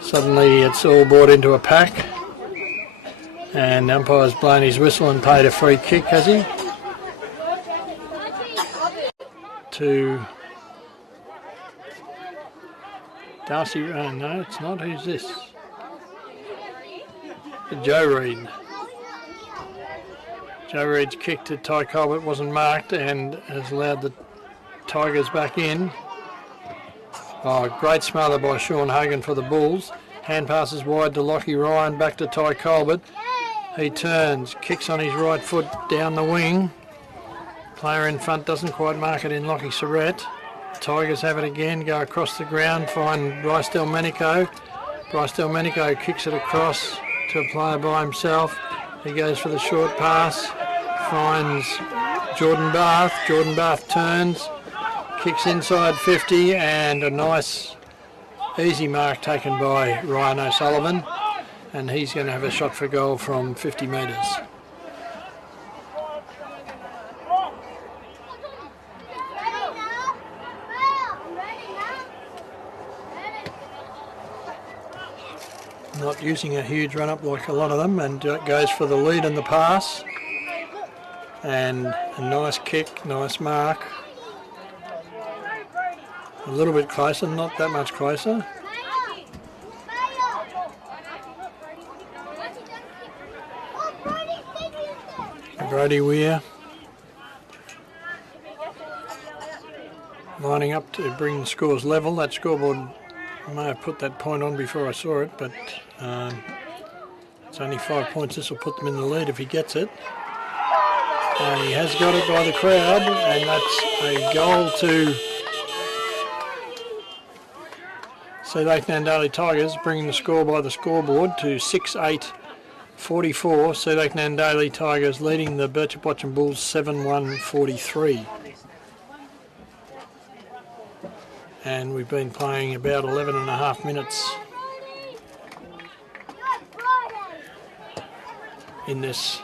suddenly it's all brought into a pack. And the umpire's blown his whistle and paid a free kick, has he? To Darcy, no, it's not. Who's this? Joe Reid. Joe Reid's kick to Ty Colbert wasn't marked and has allowed the Tigers back in. Oh, great smother by Sean Hogan for the Bulls. Hand passes wide to Lockie Ryan, back to Ty Colbert. He turns, kicks on his right foot down the wing. Player in front doesn't quite mark it in Lockie Surratt. Tigers have it again, go across the ground, find Bryce Delmenico. Bryce Delmenico kicks it across to a player by himself. He goes for the short pass, finds Jordan Bath. Jordan Bath turns, kicks inside 50, and a nice easy mark taken by Ryan O'Sullivan. And he's going to have a shot for goal from 50 metres. Not using a huge run up like a lot of them, and goes for the lead and the pass. And a nice kick, nice mark. A little bit closer, not that much closer. Brody Weir lining up to bring the scores level. That scoreboard, I may have put that point on before I saw it, but it's only 5 points. This will put them in the lead if he gets it. And he has got it by the crowd, and that's a goal to Sea Lake Nandaly Tigers, bringing the score by the scoreboard to 6-8-44. Sea Lake Nandaly Tigers leading the Birchip-Watchem Bulls 7-1-43. And we've been playing about 11 and a half minutes in this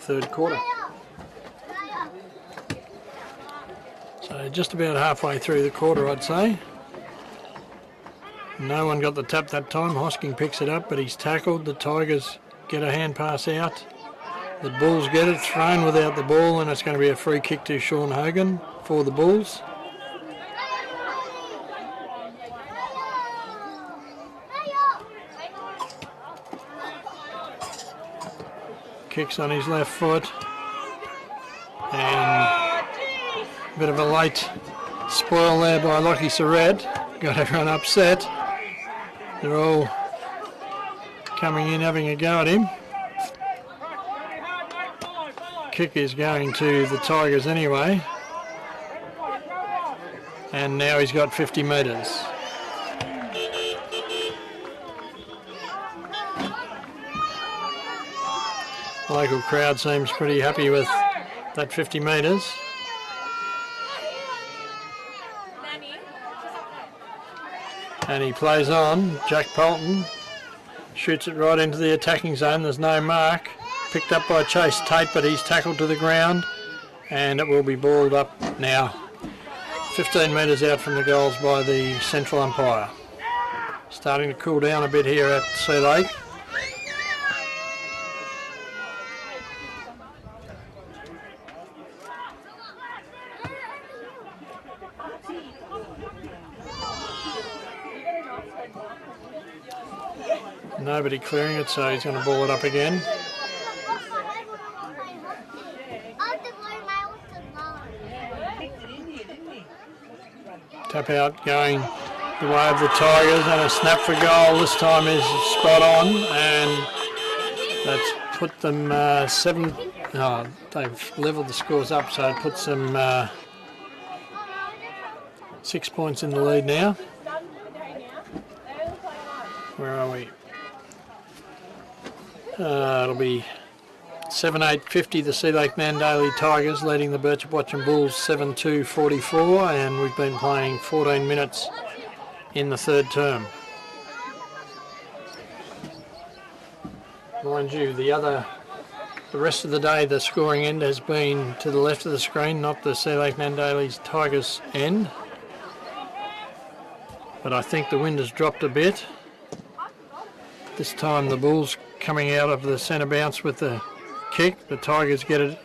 third quarter. So just about halfway through the quarter, I'd say. No one got the tap that time. Hosking picks it up, but he's tackled. The Tigers get a hand pass out. The Bulls get it thrown without the ball, and it's going to be a free kick to Sean Hogan for the Bulls. Kicks on his left foot, and a bit of a late spoil there by Lockie Surratt. Got everyone upset. They're all coming in having a go at him. Kick is going to the Tigers anyway. And now he's got 50 metres. The local crowd seems pretty happy with that 50 metres. And he plays on. Jack Polton shoots it right into the attacking zone. There's no mark. Picked up by Chase Tate, but he's tackled to the ground. And it will be balled up now. 15 metres out from the goals by the central umpire. Starting to cool down a bit here at Sea Lake. Nobody clearing it, so he's going to ball it up again. Tap out going the way of the Tigers, and a snap for goal. This time is spot on, and that's put them they've levelled the scores up, so it puts them 6 points in the lead now. Where are we? It'll be 7-8-50, the Sea Lake Nandaly Tigers leading the Birchip-Watchem Bulls 7-2-44, and we've been playing 14 minutes in the third term. Mind you, the rest of the day the scoring end has been to the left of the screen, not the Sea Lake Nandaly Tigers end. But I think the wind has dropped a bit. This time the Bulls coming out of the centre bounce with the kick. The Tigers get it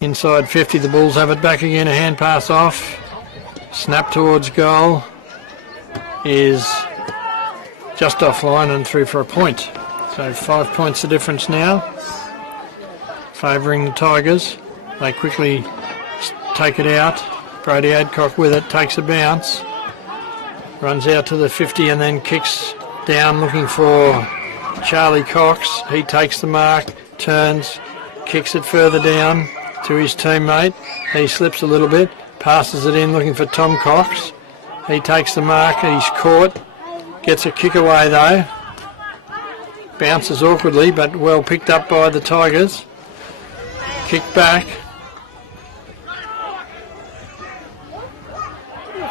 inside 50. The Bulls have it back again. A hand pass off. Snap towards goal is just offline and through for a point. So 5 points the difference now, favouring the Tigers. They quickly take it out. Brady Adcock with it, takes a bounce, runs out to the 50 and then kicks down looking for Charlie Cox. He takes the mark, turns, kicks it further down to his teammate. He slips a little bit, passes it in looking for Tom Cox. He takes the mark, he's caught, gets a kick away though. Bounces awkwardly but well picked up by the Tigers. Kick back.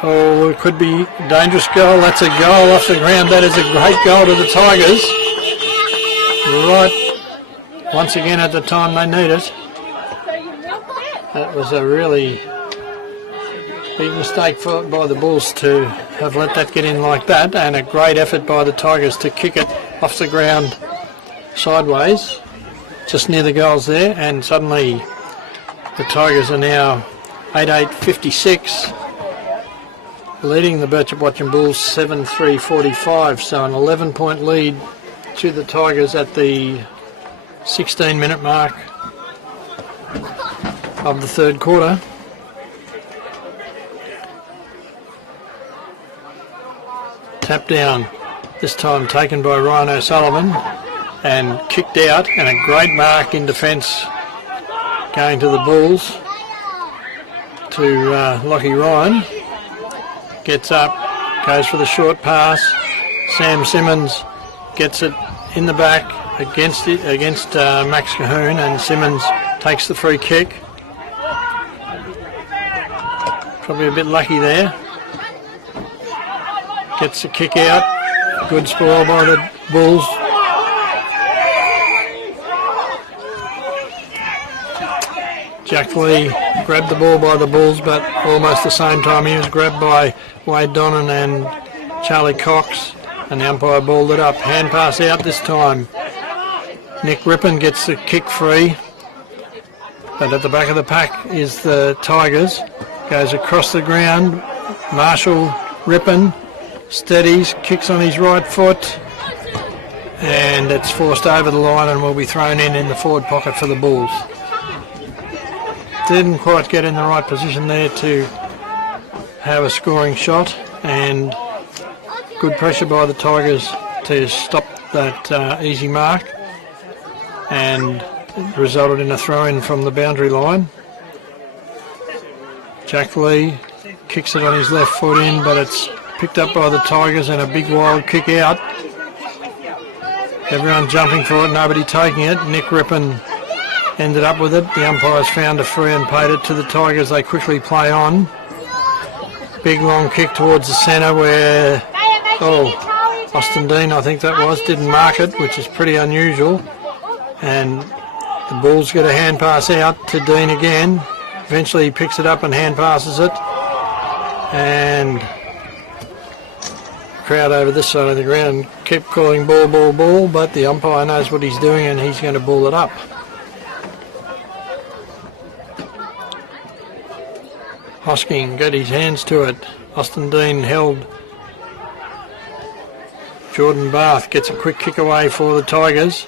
Oh, it could be a dangerous goal. That's a goal off the ground. That is a great goal to the Tigers. Right, once again at the time they need it. That was a really big mistake by the Bulls to have let that get in like that, and a great effort by the Tigers to kick it off the ground sideways, just near the goals there, and suddenly the Tigers are now 8-8-56. Leading the Birchip-Watchem Bulls 7-3-45, so an 11-point lead to the Tigers at the 16-minute mark of the third quarter. Tap down, this time taken by Ryan O'Sullivan and kicked out, and a great mark in defence going to the Bulls to Lockie Ryan. Gets up, goes for the short pass. Sam Simmons gets it in the back against Max Cahoon, and Simmons takes the free kick. Probably a bit lucky there. Gets the kick out. Good spoil by the Bulls. Jack Lee grabbed the ball by the Bulls, but almost the same time he was grabbed by Wade Donnan and Charlie Cox, and the umpire balled it up. Hand pass out this time. Nick Rippon gets the kick free, but at the back of the pack is the Tigers. Goes across the ground. Marshall Rippon steadies, kicks on his right foot, and it's forced over the line and will be thrown in the forward pocket for the Bulls. Didn't quite get in the right position there to have a scoring shot, and good pressure by the Tigers to stop that easy mark, and it resulted in a throw-in from the boundary line. Jack Lee kicks it on his left foot in, but it's picked up by the Tigers and a big wild kick out. Everyone jumping for it, nobody taking it. Nick Rippon ended up with it. The umpires found a free and paid it to the Tigers. They quickly play on. Big long kick towards the centre where, Austin Dean, I think that was, didn't mark it, which is pretty unusual. And the Bulls get a hand pass out to Dean again. Eventually he picks it up and hand passes it. And crowd over this side of the ground keep calling ball, ball, ball, but the umpire knows what he's doing and he's going to ball it up. Hosking got his hands to it. Austin Dean held. Jordan Bath gets a quick kick away for the Tigers.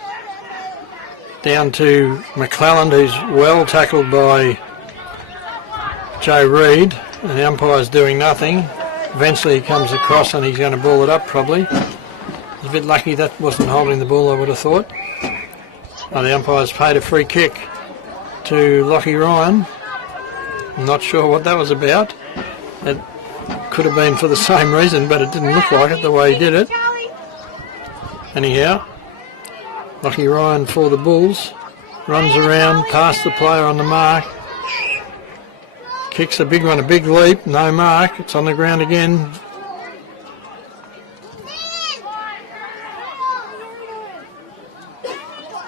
Down to McClelland, who's well tackled by Joe Reid, and the umpire's doing nothing. Eventually he comes across and he's going to ball it up probably. He's a bit lucky that wasn't holding the ball, I would have thought. The umpire's paid a free kick to Lockie Ryan. I'm not sure what that was about. It could have been for the same reason, but it didn't look like it the way he did it. Anyhow, Lockie Ryan for the Bulls. Runs around, past the player on the mark. Kicks a big one, a big leap, no mark. It's on the ground again.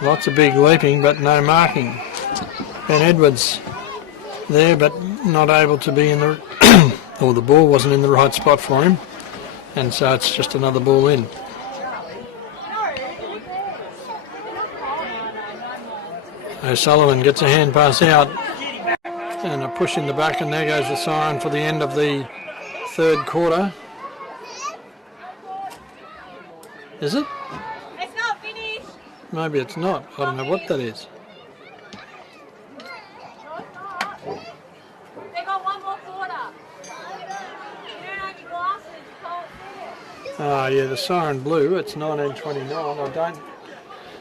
Lots of big leaping, but no marking. Ben Edwards there, but not able to be in the or the ball wasn't in the right spot for him, and so it's just another ball in. O'Sullivan gets a hand pass out and a push in the back, and there goes the siren for the end of the third quarter. Is it? It's not finished. Maybe it's not. I don't know what that is. They got one more quarter. You don't have your glasses, you can't see it. Ah, yeah, the siren blew. It's 19:29.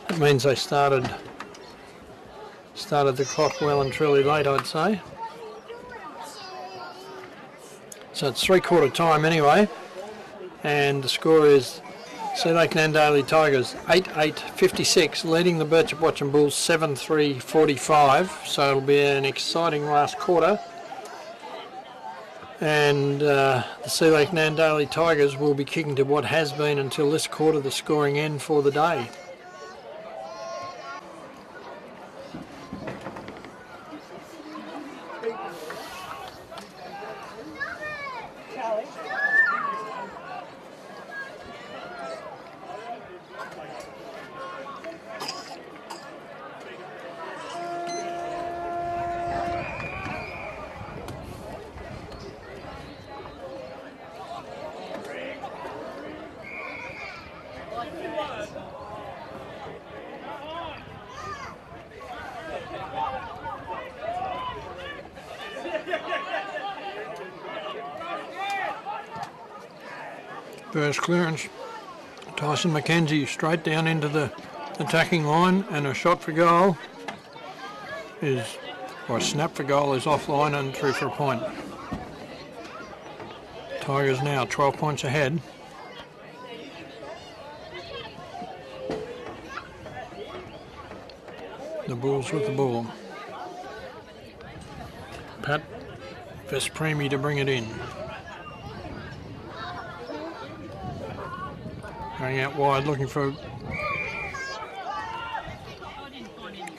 That means they started the clock well and truly late, I'd say. So it's 3/4 time anyway, and the score is Sea Lake Nandaly Tigers 8-8-56, leading the Birchip-Watchem Bulls 7-3-45. So it'll be an exciting last quarter, and the Sea Lake Nandaly Tigers will be kicking to what has been until this quarter the scoring end for the day. First clearance, Tyson McKenzie straight down into the attacking line, and a shot for goal or a snap for goal is offline and through for a point. Tigers now 12 points ahead. The Bulls with the ball. Pat Vespremi to bring it in. Going out wide, looking for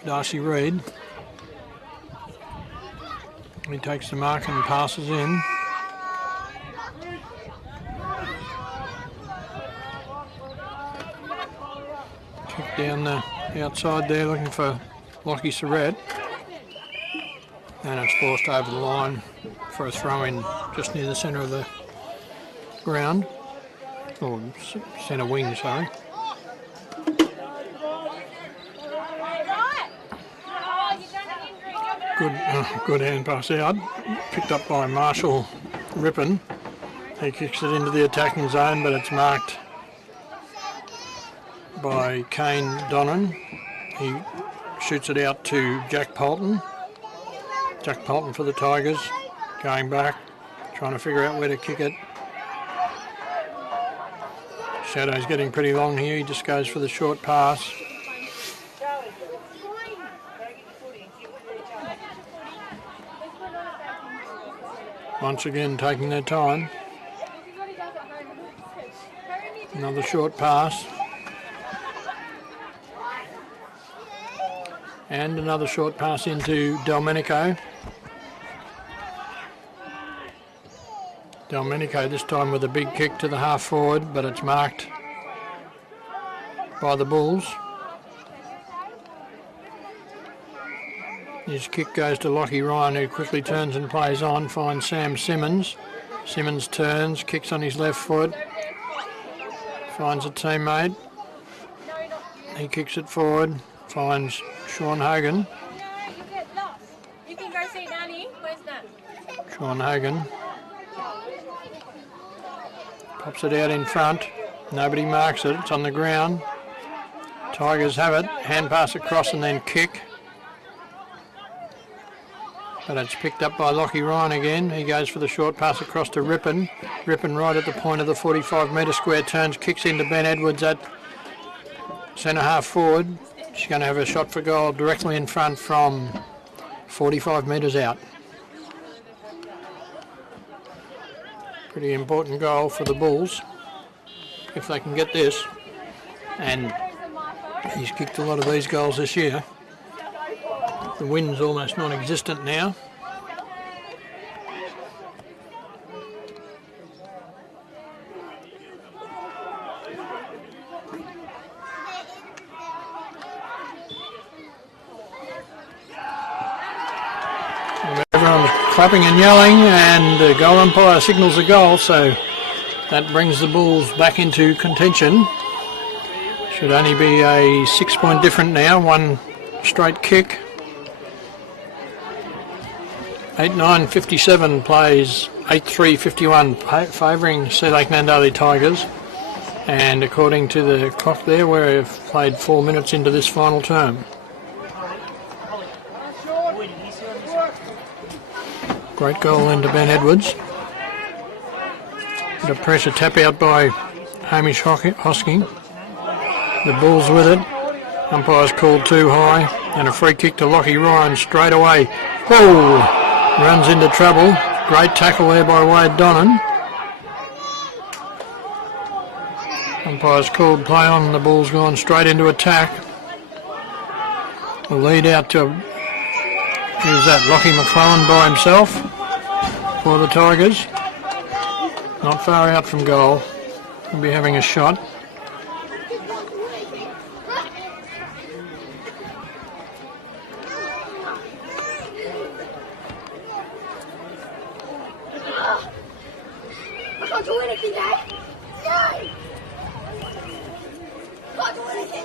Darcy Reid. He takes the mark and passes in. Kick down the outside there, looking for Lockie Surratt. And it's forced over the line for a throw-in just near the centre of the ground. Or centre wing, sorry. Good hand pass out. Picked up by Marshall Rippon. He kicks it into the attacking zone, but it's marked by Kane Donnan. He shoots it out to Jack Polton. Jack Polton for the Tigers. Going back, trying to figure out where to kick it. Shadow's getting pretty long here. He just goes for the short pass. Once again taking their time. Another short pass. And another short pass into Delmenico. Delmenico this time with a big kick to the half forward, but it's marked by the Bulls. His kick goes to Lockie Ryan, who quickly turns and plays on, finds Sam Simmons. Simmons turns, kicks on his left foot, finds a teammate. He kicks it forward, finds Sean Hogan. You can go see Nanny. Where's that? Sean Hogan pops it out in front. Nobody marks it. It's on the ground. Tigers have it. Hand pass across and then kick. But it's picked up by Lockie Ryan again. He goes for the short pass across to Rippon. Rippon right at the point of the 45-metre square, turns, kicks into Ben Edwards at centre half forward. She's going to have a shot for goal directly in front from 45 metres out. Pretty important goal for the Bulls if they can get this. And he's kicked a lot of these goals this year. The wind's almost non-existent now. Everyone's clapping and yelling, and the goal umpire signals a goal, so that brings the Bulls back into contention. Should only be a 6-point difference now, one straight kick. 8-9-57 plays 8-3-51, favouring Sea Lake Nandaly Tigers. And according to the clock there, we've played 4 minutes into this final term. Great goal into Ben Edwards. Bit of pressure, tap out by Hamish Hosking. The Bulls with it. Umpire's called too high. And a free kick to Lockie Ryan straight away. Oh! Runs into trouble. Great tackle there by Wade Donnan. Umpire's called play on. The Bulls gone straight into attack. The lead out to, who's that? Lockie McClellan by himself for the Tigers. Not far out from goal. He'll be having a shot. I can't do anything, Dad. No! Can't do anything.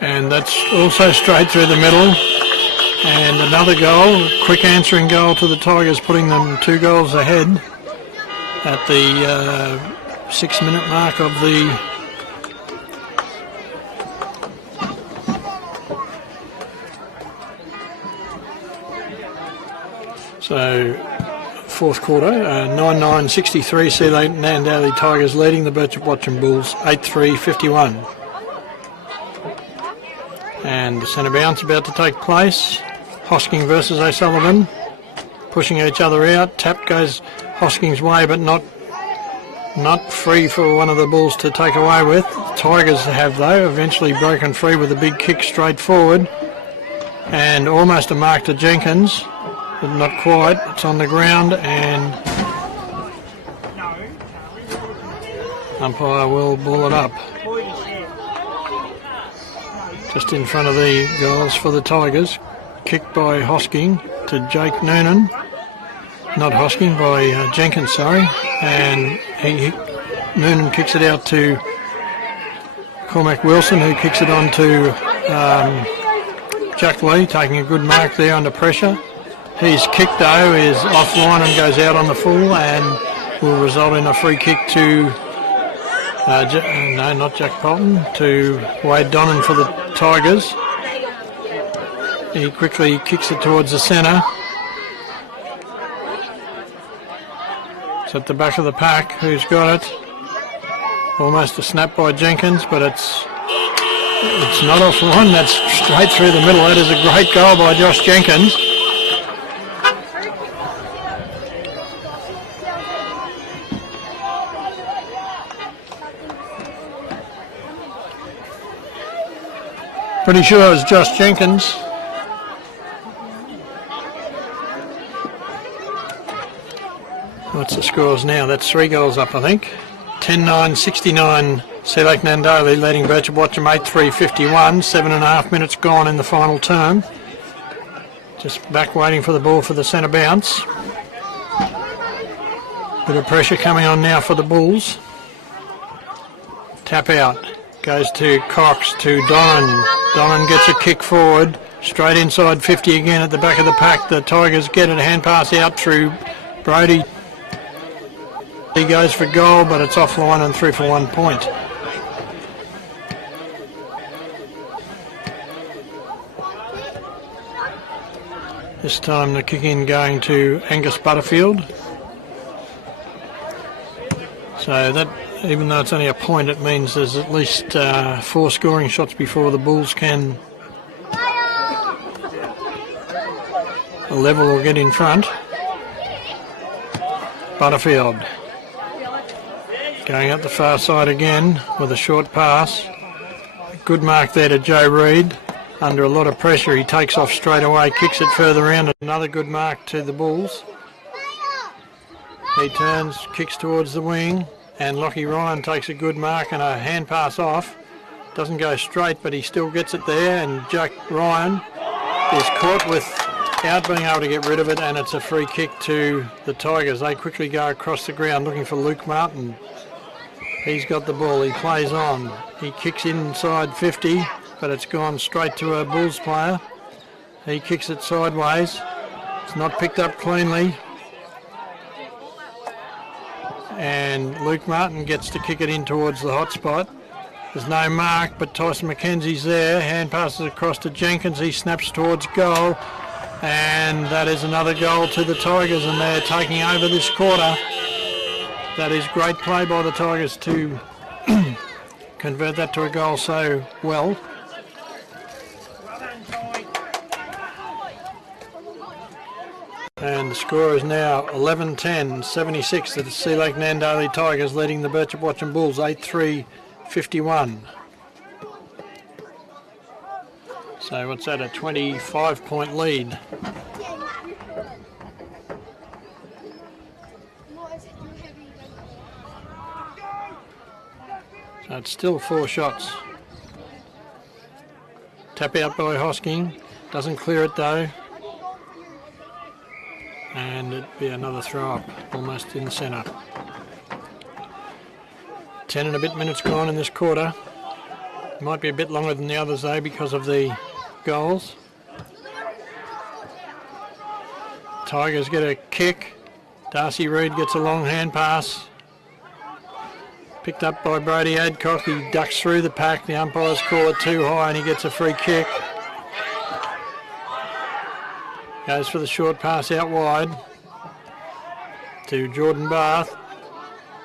And that's also straight through the middle. And another goal, quick answering goal to the Tigers, putting them 2 goals ahead at the 6-minute mark of the fourth quarter. 9-9-63, Sea Lake Nandaly Tigers leading the Birchip-Watchem Bulls 8-3-51. And the centre bounce about to take place. Hosking versus O'Sullivan, pushing each other out. Tap goes Hosking's way, but not free for one of the Bulls to take away with. Tigers have, though, eventually broken free with a big kick straight forward. And almost a mark to Jenkins, but not quite. It's on the ground, and umpire will ball it up. Just in front of the goals for the Tigers. Kicked by Hosking to Jake Noonan. Not Hosking, by Jenkins, sorry. And Noonan kicks it out to Cormac Wilson, who kicks it on to Jack Lee, taking a good mark there under pressure. His kick, though, is offline and goes out on the full and will result in a free kick to, no, not Jack Polton, to Wade Donnan for the Tigers. He quickly kicks it towards the centre. It's at the back of the pack. Who's got it? Almost a snap by Jenkins, but it's not offline. That's straight through the middle. That is a great goal by Josh Jenkins. Pretty sure it was Josh Jenkins. What's the scores now? That's 3 goals up, I think. 10-9-69, Sea Lake Nandaly leading Birchip-Watchem 8-3-51. 7.5 minutes gone in the final term. Just back waiting for the ball for the centre bounce. Bit of pressure coming on now for the Bulls. Tap out. Goes to Cox, to Donnan. Donnan gets a kick forward. Straight inside 50 again at the back of the pack. The Tigers get it. A hand pass out through Brody. He goes for goal, but it's offline and through for 1 point. This time the kick in going to Angus Butterfield. So that, even though it's only a point, it means there's at least 4 scoring shots before the Bulls can level or get in front. Butterfield going up the far side again with a short pass. Good mark there to Joe Reid. Under a lot of pressure, he takes off straight away, kicks it further round. Another good mark to the Bulls. He turns, kicks towards the wing, and Lockie Ryan takes a good mark and a hand pass off. Doesn't go straight, but he still gets it there, and Jack Ryan is caught with out being able to get rid of it, and it's a free kick to the Tigers. They quickly go across the ground looking for Luke Martin. He's got the ball, he plays on. He kicks inside 50, but it's gone straight to a Bulls player. He kicks it sideways. It's not picked up cleanly. And Luke Martin gets to kick it in towards the hot spot. There's no mark, but Tyson McKenzie's there. Hand passes across to Jenkins. He snaps towards goal. And that is another goal to the Tigers, and they're taking over this quarter. That is great play by the Tigers to convert that to a goal so well. And the score is now 11-10, 76 to the Sea Lake Nandaly Tigers, leading the Birchip-Watchem Bulls 8-3-51. So what's that, a 25-point lead? So it's still 4 shots. Tap out by Hosking, doesn't clear it though. And it'd be another throw up, almost in the centre. 10 and a bit minutes gone in this quarter. Might be a bit longer than the others though because of the goals. Tigers get a kick. Darcy Reid gets a long hand pass. Picked up by Brody Adcock. He ducks through the pack. The umpires call it too high and he gets a free kick. Goes for the short pass out wide to Jordan Barth.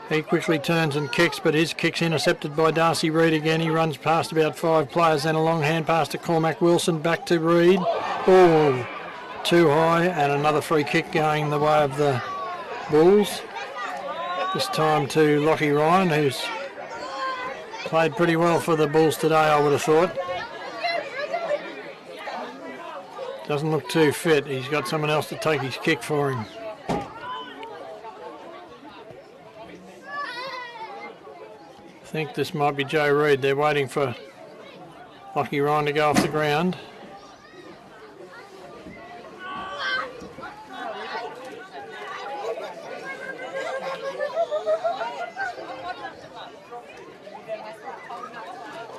He quickly turns and kicks, but his kick's intercepted by Darcy Reid again. He runs past about 5 players, then a long hand pass to Cormac Wilson, back to Reid. Oh, too high, and another free kick going the way of the Bulls. This time to Lockie Ryan, who's played pretty well for the Bulls today, I would have thought. Doesn't look too fit. He's got someone else to take his kick for him. I think this might be Joe Reid. They're waiting for Lockie Ryan to go off the ground.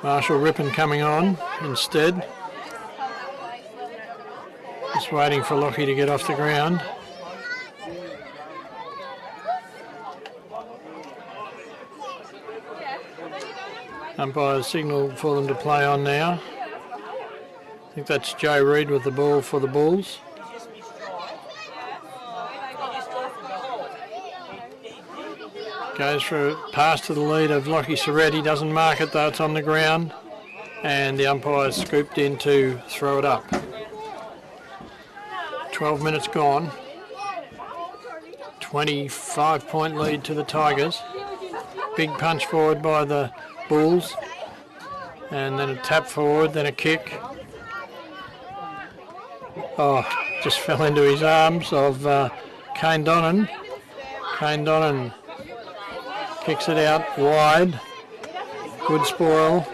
Marshall Rippon coming on instead. Just waiting for Lockie to get off the ground. Umpires signal for them to play on now. I think that's Joe Reid with the ball for the Bulls. Goes for a pass to the lead of Lockie Surrett. He doesn't mark it though, it's on the ground. And the umpires scooped in to throw it up. 12 minutes gone. 25-point lead to the Tigers. Big punch forward by the Bulls. And then a tap forward, then a kick. Oh, just fell into his arms of Kane Donnan. Kane Donnan kicks it out wide. Good spoil.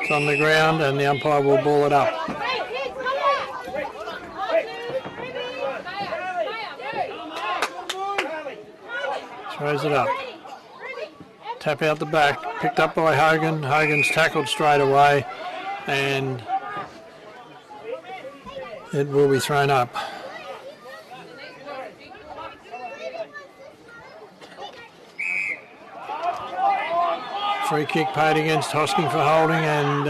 It's on the ground and the umpire will ball it up. Throws it up. Tap out the back. Picked up by Hogan. Hogan's tackled straight away and it will be thrown up. Free kick paid against Hosking for holding, and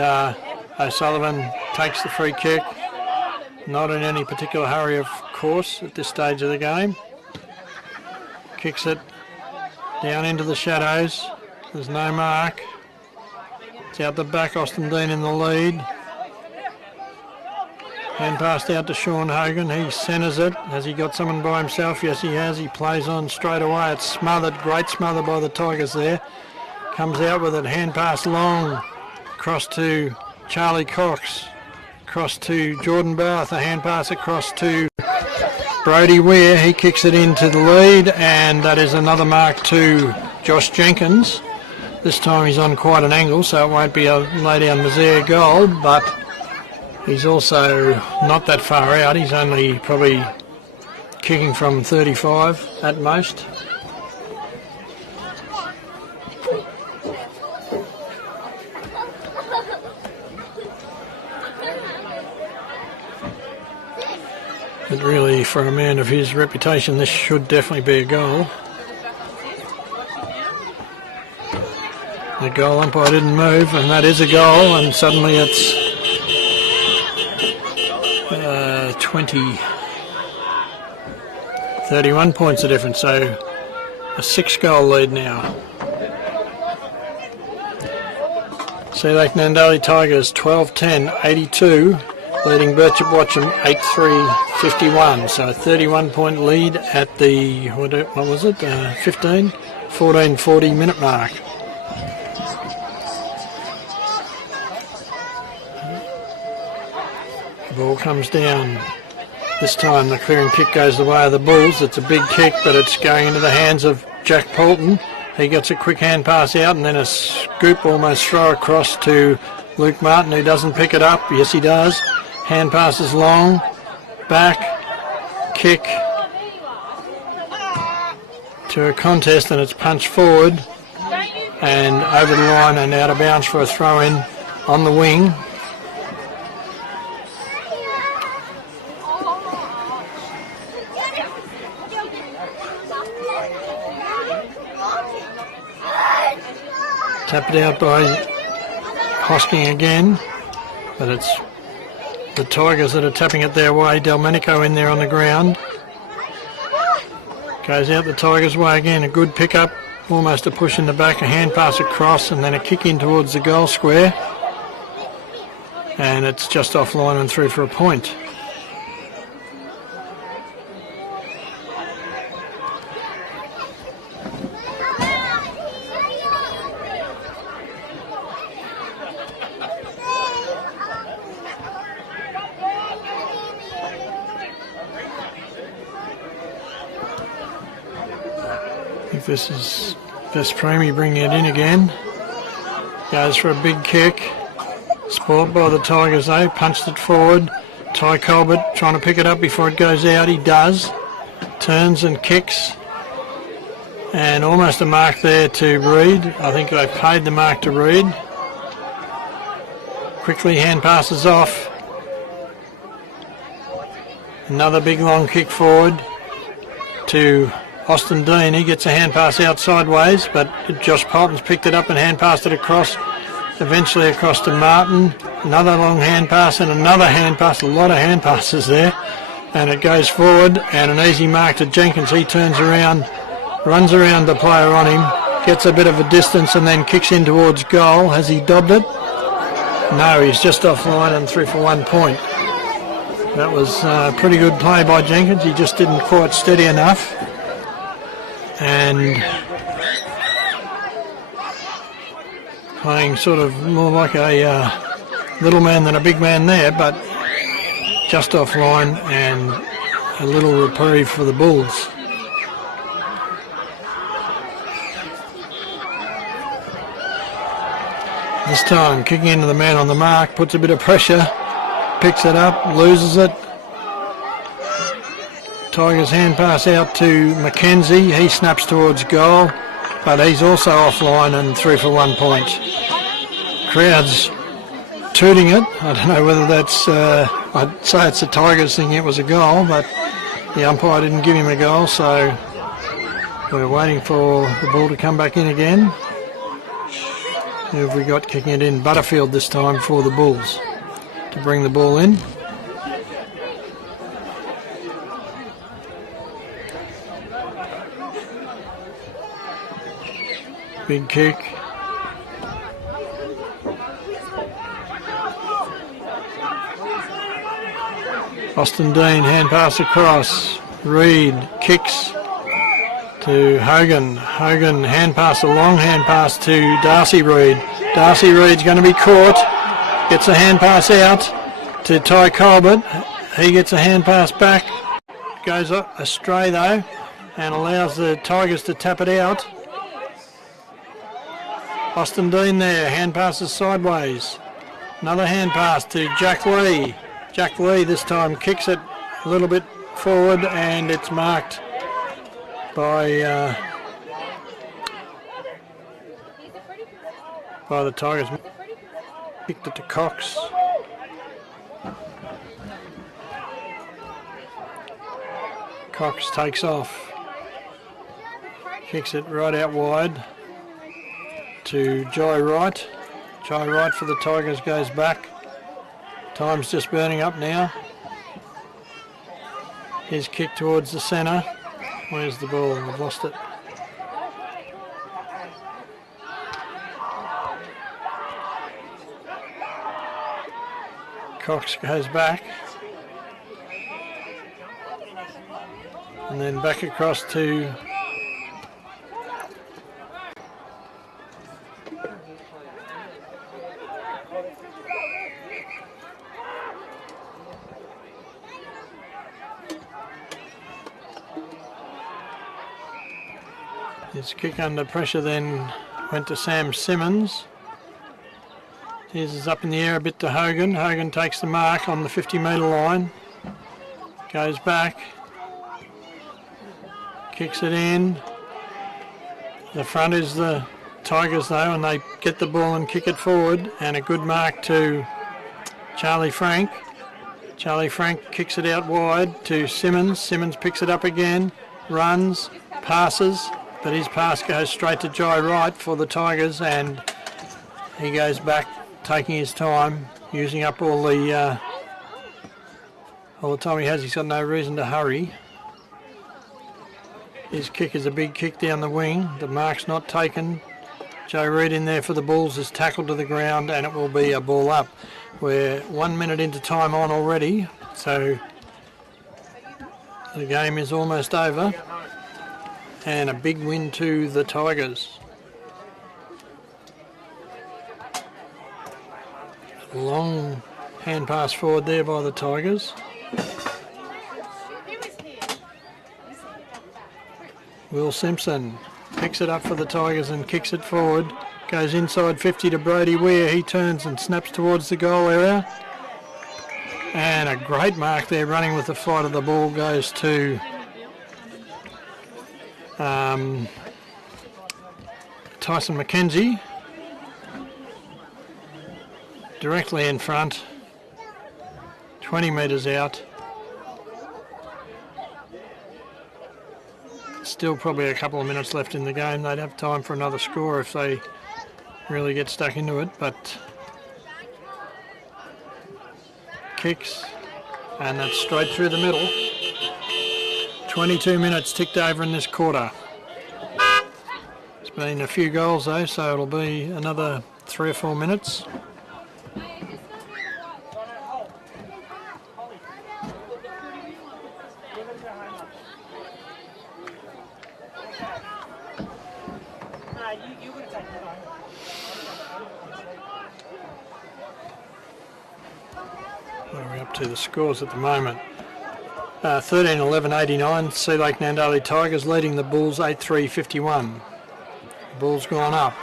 O'Sullivan takes the free kick. Not in any particular hurry, of course, at this stage of the game. Kicks it down into the shadows. There's no mark. It's out the back, Austin Dean in the lead. Hand passed out to Sean Hogan. He centres it. Has he got someone by himself? Yes, he has. He plays on straight away. It's smothered. Great smother by the Tigers there. Comes out with it. Hand pass long. Across to Charlie Cox. Across to Jordan Barth. A hand pass across to Brody Weir. He kicks it into the lead, and that is another mark to Josh Jenkins. This time he's on quite an angle, so it won't be a lay down Mazir goal, but He's also not that far out. He's only probably kicking from 35 at most. But really, for a man of his reputation, this should definitely be a goal. The goal umpire didn't move, and that is a goal, and suddenly it's 31 points of difference, so a 6-goal lead now. Sea Lake Nandaly Tigers 12-10, 82, leading Birchip-Watchem 8-3, 51. So a 31-point lead at the, what was it, 14-40 minute mark. The ball comes down. This time the clearing kick goes the way of the Bulls. It's a big kick, but it's going into the hands of Jack Poulton. He gets a quick hand pass out and then a scoop almost throw across to Luke Martin, who doesn't pick it up. Yes, he does. Hand passes long, back, kick to a contest, and it's punched forward and over the line and out of bounds for a throw in on the wing. Tapped out by Hosking again, but it's the Tigers that are tapping it their way. Delmenico in there on the ground. Goes out the Tigers' way again. A good pick-up, almost a push in the back, a hand pass across, and then a kick in towards the goal square. And it's just offline and through for a point. This is Vespremi bringing it in again. Goes for a big kick. Sport by the Tigers though. Punched it forward. Ty Colbert trying to pick it up before it goes out. He does. Turns and kicks. And almost a mark there to Reed. I think they paid the mark to Reed. Quickly hand passes off. Another big long kick forward to Austin Dean. He gets a hand pass out sideways, but Josh Polton's picked it up and hand passed it across, eventually across to Martin. Another long hand pass and another hand pass, a lot of hand passes there. And it goes forward and an easy mark to Jenkins. He turns around, runs around the player on him, gets a bit of a distance and then kicks in towards goal. Has he dobbed it? No, he's just offline and through for 1 point. That was a pretty good play by Jenkins. He just didn't quite steady enough. And playing sort of more like a little man than a big man there, but just offline and a little reprieve for the Bulls. This time kicking into the man on the mark, puts a bit of pressure, picks it up, loses it. Tigers hand pass out to Mackenzie. He snaps towards goal, but he's also offline and through for 1 point. Crowd's tooting it. I don't know whether that's, I'd say it's the Tigers thinking it was a goal, but the umpire didn't give him a goal, so we're waiting for the ball to come back in again. Who have we got kicking it in? Butterfield this time for the Bulls to bring the ball in. Big kick. Austin Dean, hand pass across. Reed kicks to Hogan. Hogan, hand pass, a long hand pass to Darcy Reed. Darcy Reed's going to be caught. Gets a hand pass out to Ty Colbert. He gets a hand pass back. Goes astray though and allows the Tigers to tap it out. Austin Dean there, hand passes sideways. Another hand pass to Jack Lee. Jack Lee this time kicks it a little bit forward, and it's marked by the Tigers. Kicked it to Cox. Cox takes off. Kicks it right out wide to Jai Wright. Jai Wright for the Tigers goes back. Time's just burning up now. His kick towards the centre. Where's the ball? I've lost it. Cox goes back. And then back across to his kick under pressure, then went to Sam Simmons. His is up in the air a bit to Hogan. Hogan takes the mark on the 50-metre line. Goes back. Kicks it in. The front is the Tigers though, and they get the ball and kick it forward. And a good mark to Charlie Frank. Charlie Frank kicks it out wide to Simmons. Simmons picks it up again, runs, passes, but his pass goes straight to Jai Wright for the Tigers, and he goes back, taking his time, using up all the time he has. He's got no reason to hurry. His kick is a big kick down the wing. The mark's not taken. Joe Reid in there for the Bulls is tackled to the ground, and it will be a ball up. We're 1 minute into time on already, so the game is almost over. And a big win to the Tigers. Long hand pass forward there by the Tigers. Will Simpson picks it up for the Tigers and kicks it forward. Goes inside 50 to Brody Weir. He turns and snaps towards the goal area. And a great mark there, running with the fight of the ball, goes to Tyson McKenzie. Directly in front, 20 metres out. Still probably a couple of minutes left in the game. They'd have time for another score if they really get stuck into it, but kicks, and that's straight through the middle. 22 minutes ticked over in this quarter. It's been a few goals though, so it'll be another 3 or 4 minutes. We're up to the scores at the moment. 13-11-89, Sea Lake Nandaly Tigers leading the Bulls 8-3-51. Ball's gone up.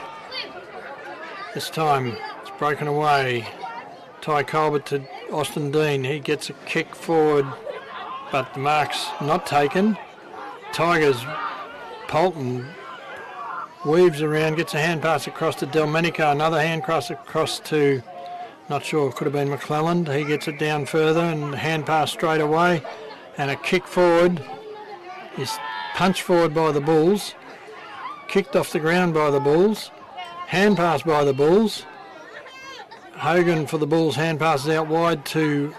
This time it's broken away. Ty Colbert to Austin Dean. He gets a kick forward, but the mark's not taken. Tigers, Polton weaves around, gets a hand pass across to Delmenico. Another hand pass across to, not sure, could have been McClelland. He gets it down further and hand pass straight away. And a kick forward is punched forward by the Bulls. Kicked off the ground by the Bulls. Hand pass by the Bulls. Hogan for the Bulls, hand passes out wide to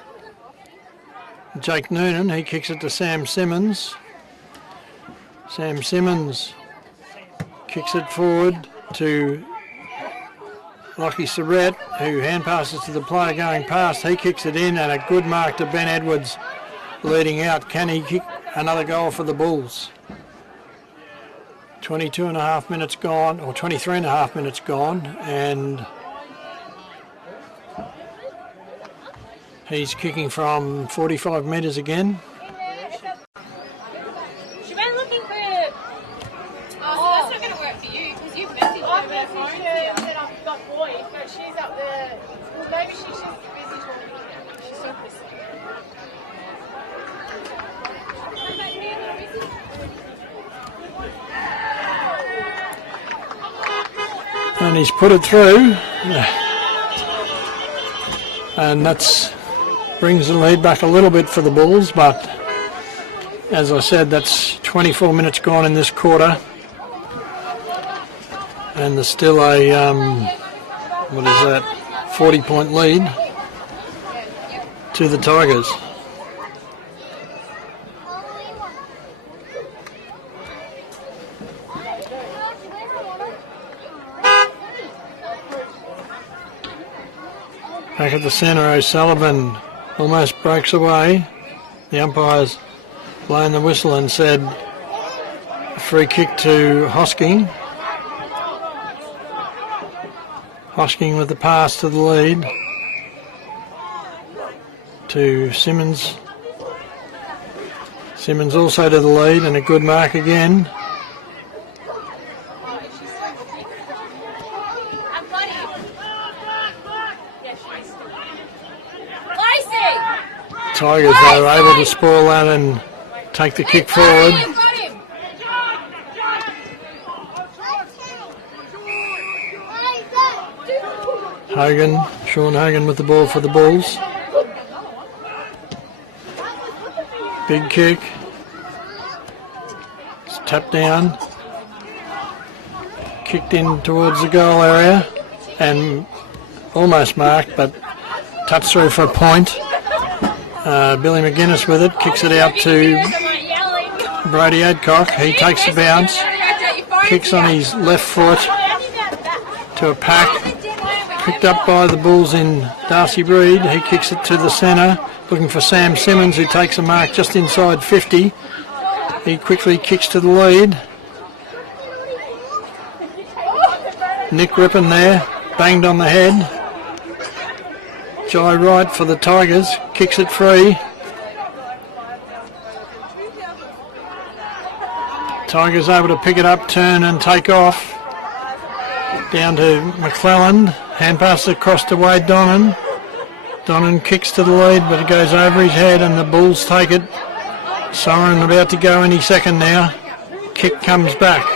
Jake Noonan. He kicks it to Sam Simmons. Sam Simmons kicks it forward to Lockie Surrett, who hand passes to the player going past. He kicks it in, and a good mark to Ben Edwards leading out. Can he kick another goal for the Bulls? 22.5 minutes gone, or 23.5 minutes gone, and he's kicking from 45 metres again. She went looking for it. Oh, so that's not going to work for you because you've messaged her. I've messaged her and said I've got boys, but she's up there. Well, maybe she's And he's put it through. And that's brings the lead back a little bit for the Bulls, but as I said, that's 24 minutes gone in this quarter. And there's still a, 40-point lead to the Tigers. Back at the centre, O'Sullivan almost breaks away. The umpire's blown the whistle and said a free kick to Hosking. Hosking with the pass to the lead to Simmons. Simmons also to the lead and a good mark again. Tigers are able to spoil that and take the kick forward. Sean Hogan with the ball for the Bulls. Big kick. It's tapped down. Kicked in towards the goal area and almost marked, but touched through for a point. Billy McGuinness with it, kicks it out to Brody Adcock. He takes the bounce, kicks on his left foot to a pack, picked up by the Bulls in Darcy Breed. He kicks it to the centre, looking for Sam Simmons, who takes a mark just inside 50. He quickly kicks to the lead. Nick Rippon there, banged on the head. Jai Wright for the Tigers, kicks it free. Tigers able to pick it up, turn and take off. Down to McClelland, hand pass across to Wade Donnan. Donnan kicks to the lead, but it goes over his head and the Bulls take it. Siren about to go any second now. Kick comes back.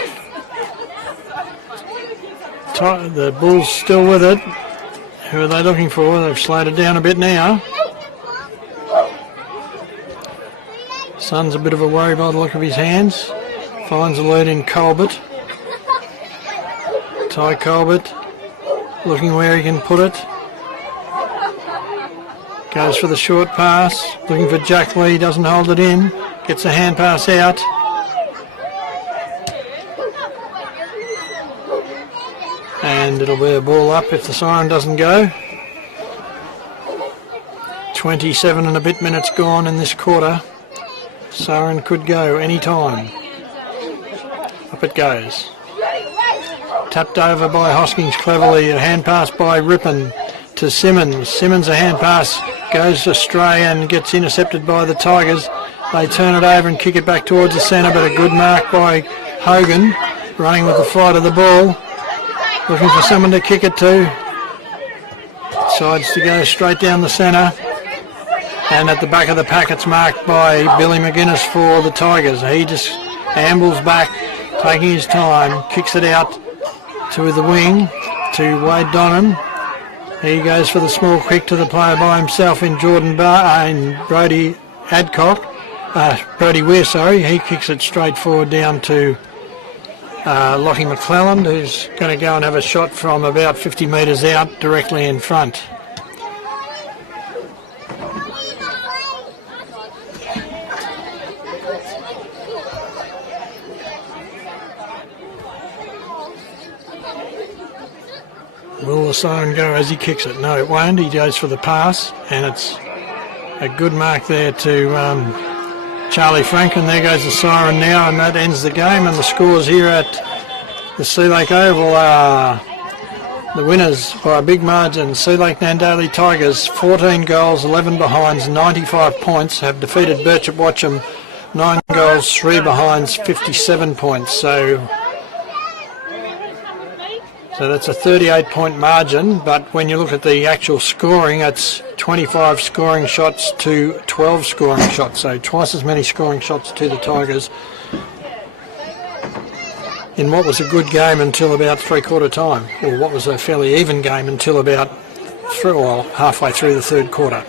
The Bulls still with it. Who are they looking for? They've slowed it down a bit now. Son's a bit of a worry by the look of his hands. Finds the lead in Colbert. Ty Colbert looking where he can put it. Goes for the short pass. Looking for Jack Lee. Doesn't hold it in. Gets a hand pass out. And it'll be a ball up if the siren doesn't go. 27 and a bit minutes gone in this quarter. Siren could go any time. Up it goes. Tapped over by Hoskins cleverly. A hand pass by Rippon to Simmons. Simmons, a hand pass, goes astray and gets intercepted by the Tigers. They turn it over and kick it back towards the centre, but a good mark by Hogan, running with the flight of the ball. Looking for someone to kick it to. Decides to go straight down the centre. And at the back of the pack it's marked by Billy McGuinness for the Tigers. He just ambles back, taking his time, kicks it out to the wing to Wade Donnan. He goes for the small quick to the player by himself in Brody Adcock. Brody Weir, sorry. He kicks it straight forward down to Lockie McClelland, who's going to go and have a shot from about 50 metres out directly in front. Will the siren go as he kicks it? No, it won't. He goes for the pass, and it's a good mark there to Charlie Franken. There goes the siren now, and that ends the game. And the scores here at the Sea Lake Oval are the winners by a big margin. Sea Lake Nandaly Tigers, 14 goals, 11 behinds, 95 points, have defeated Birchip-Watchem, 9 goals, 3 behinds, 57 points. So that's a 38-point margin, but when you look at the actual scoring, it's 25 scoring shots to 12 scoring shots, so twice as many scoring shots to the Tigers in what was a good game until about three-quarter time, or what was a fairly even game until about halfway through the third quarter.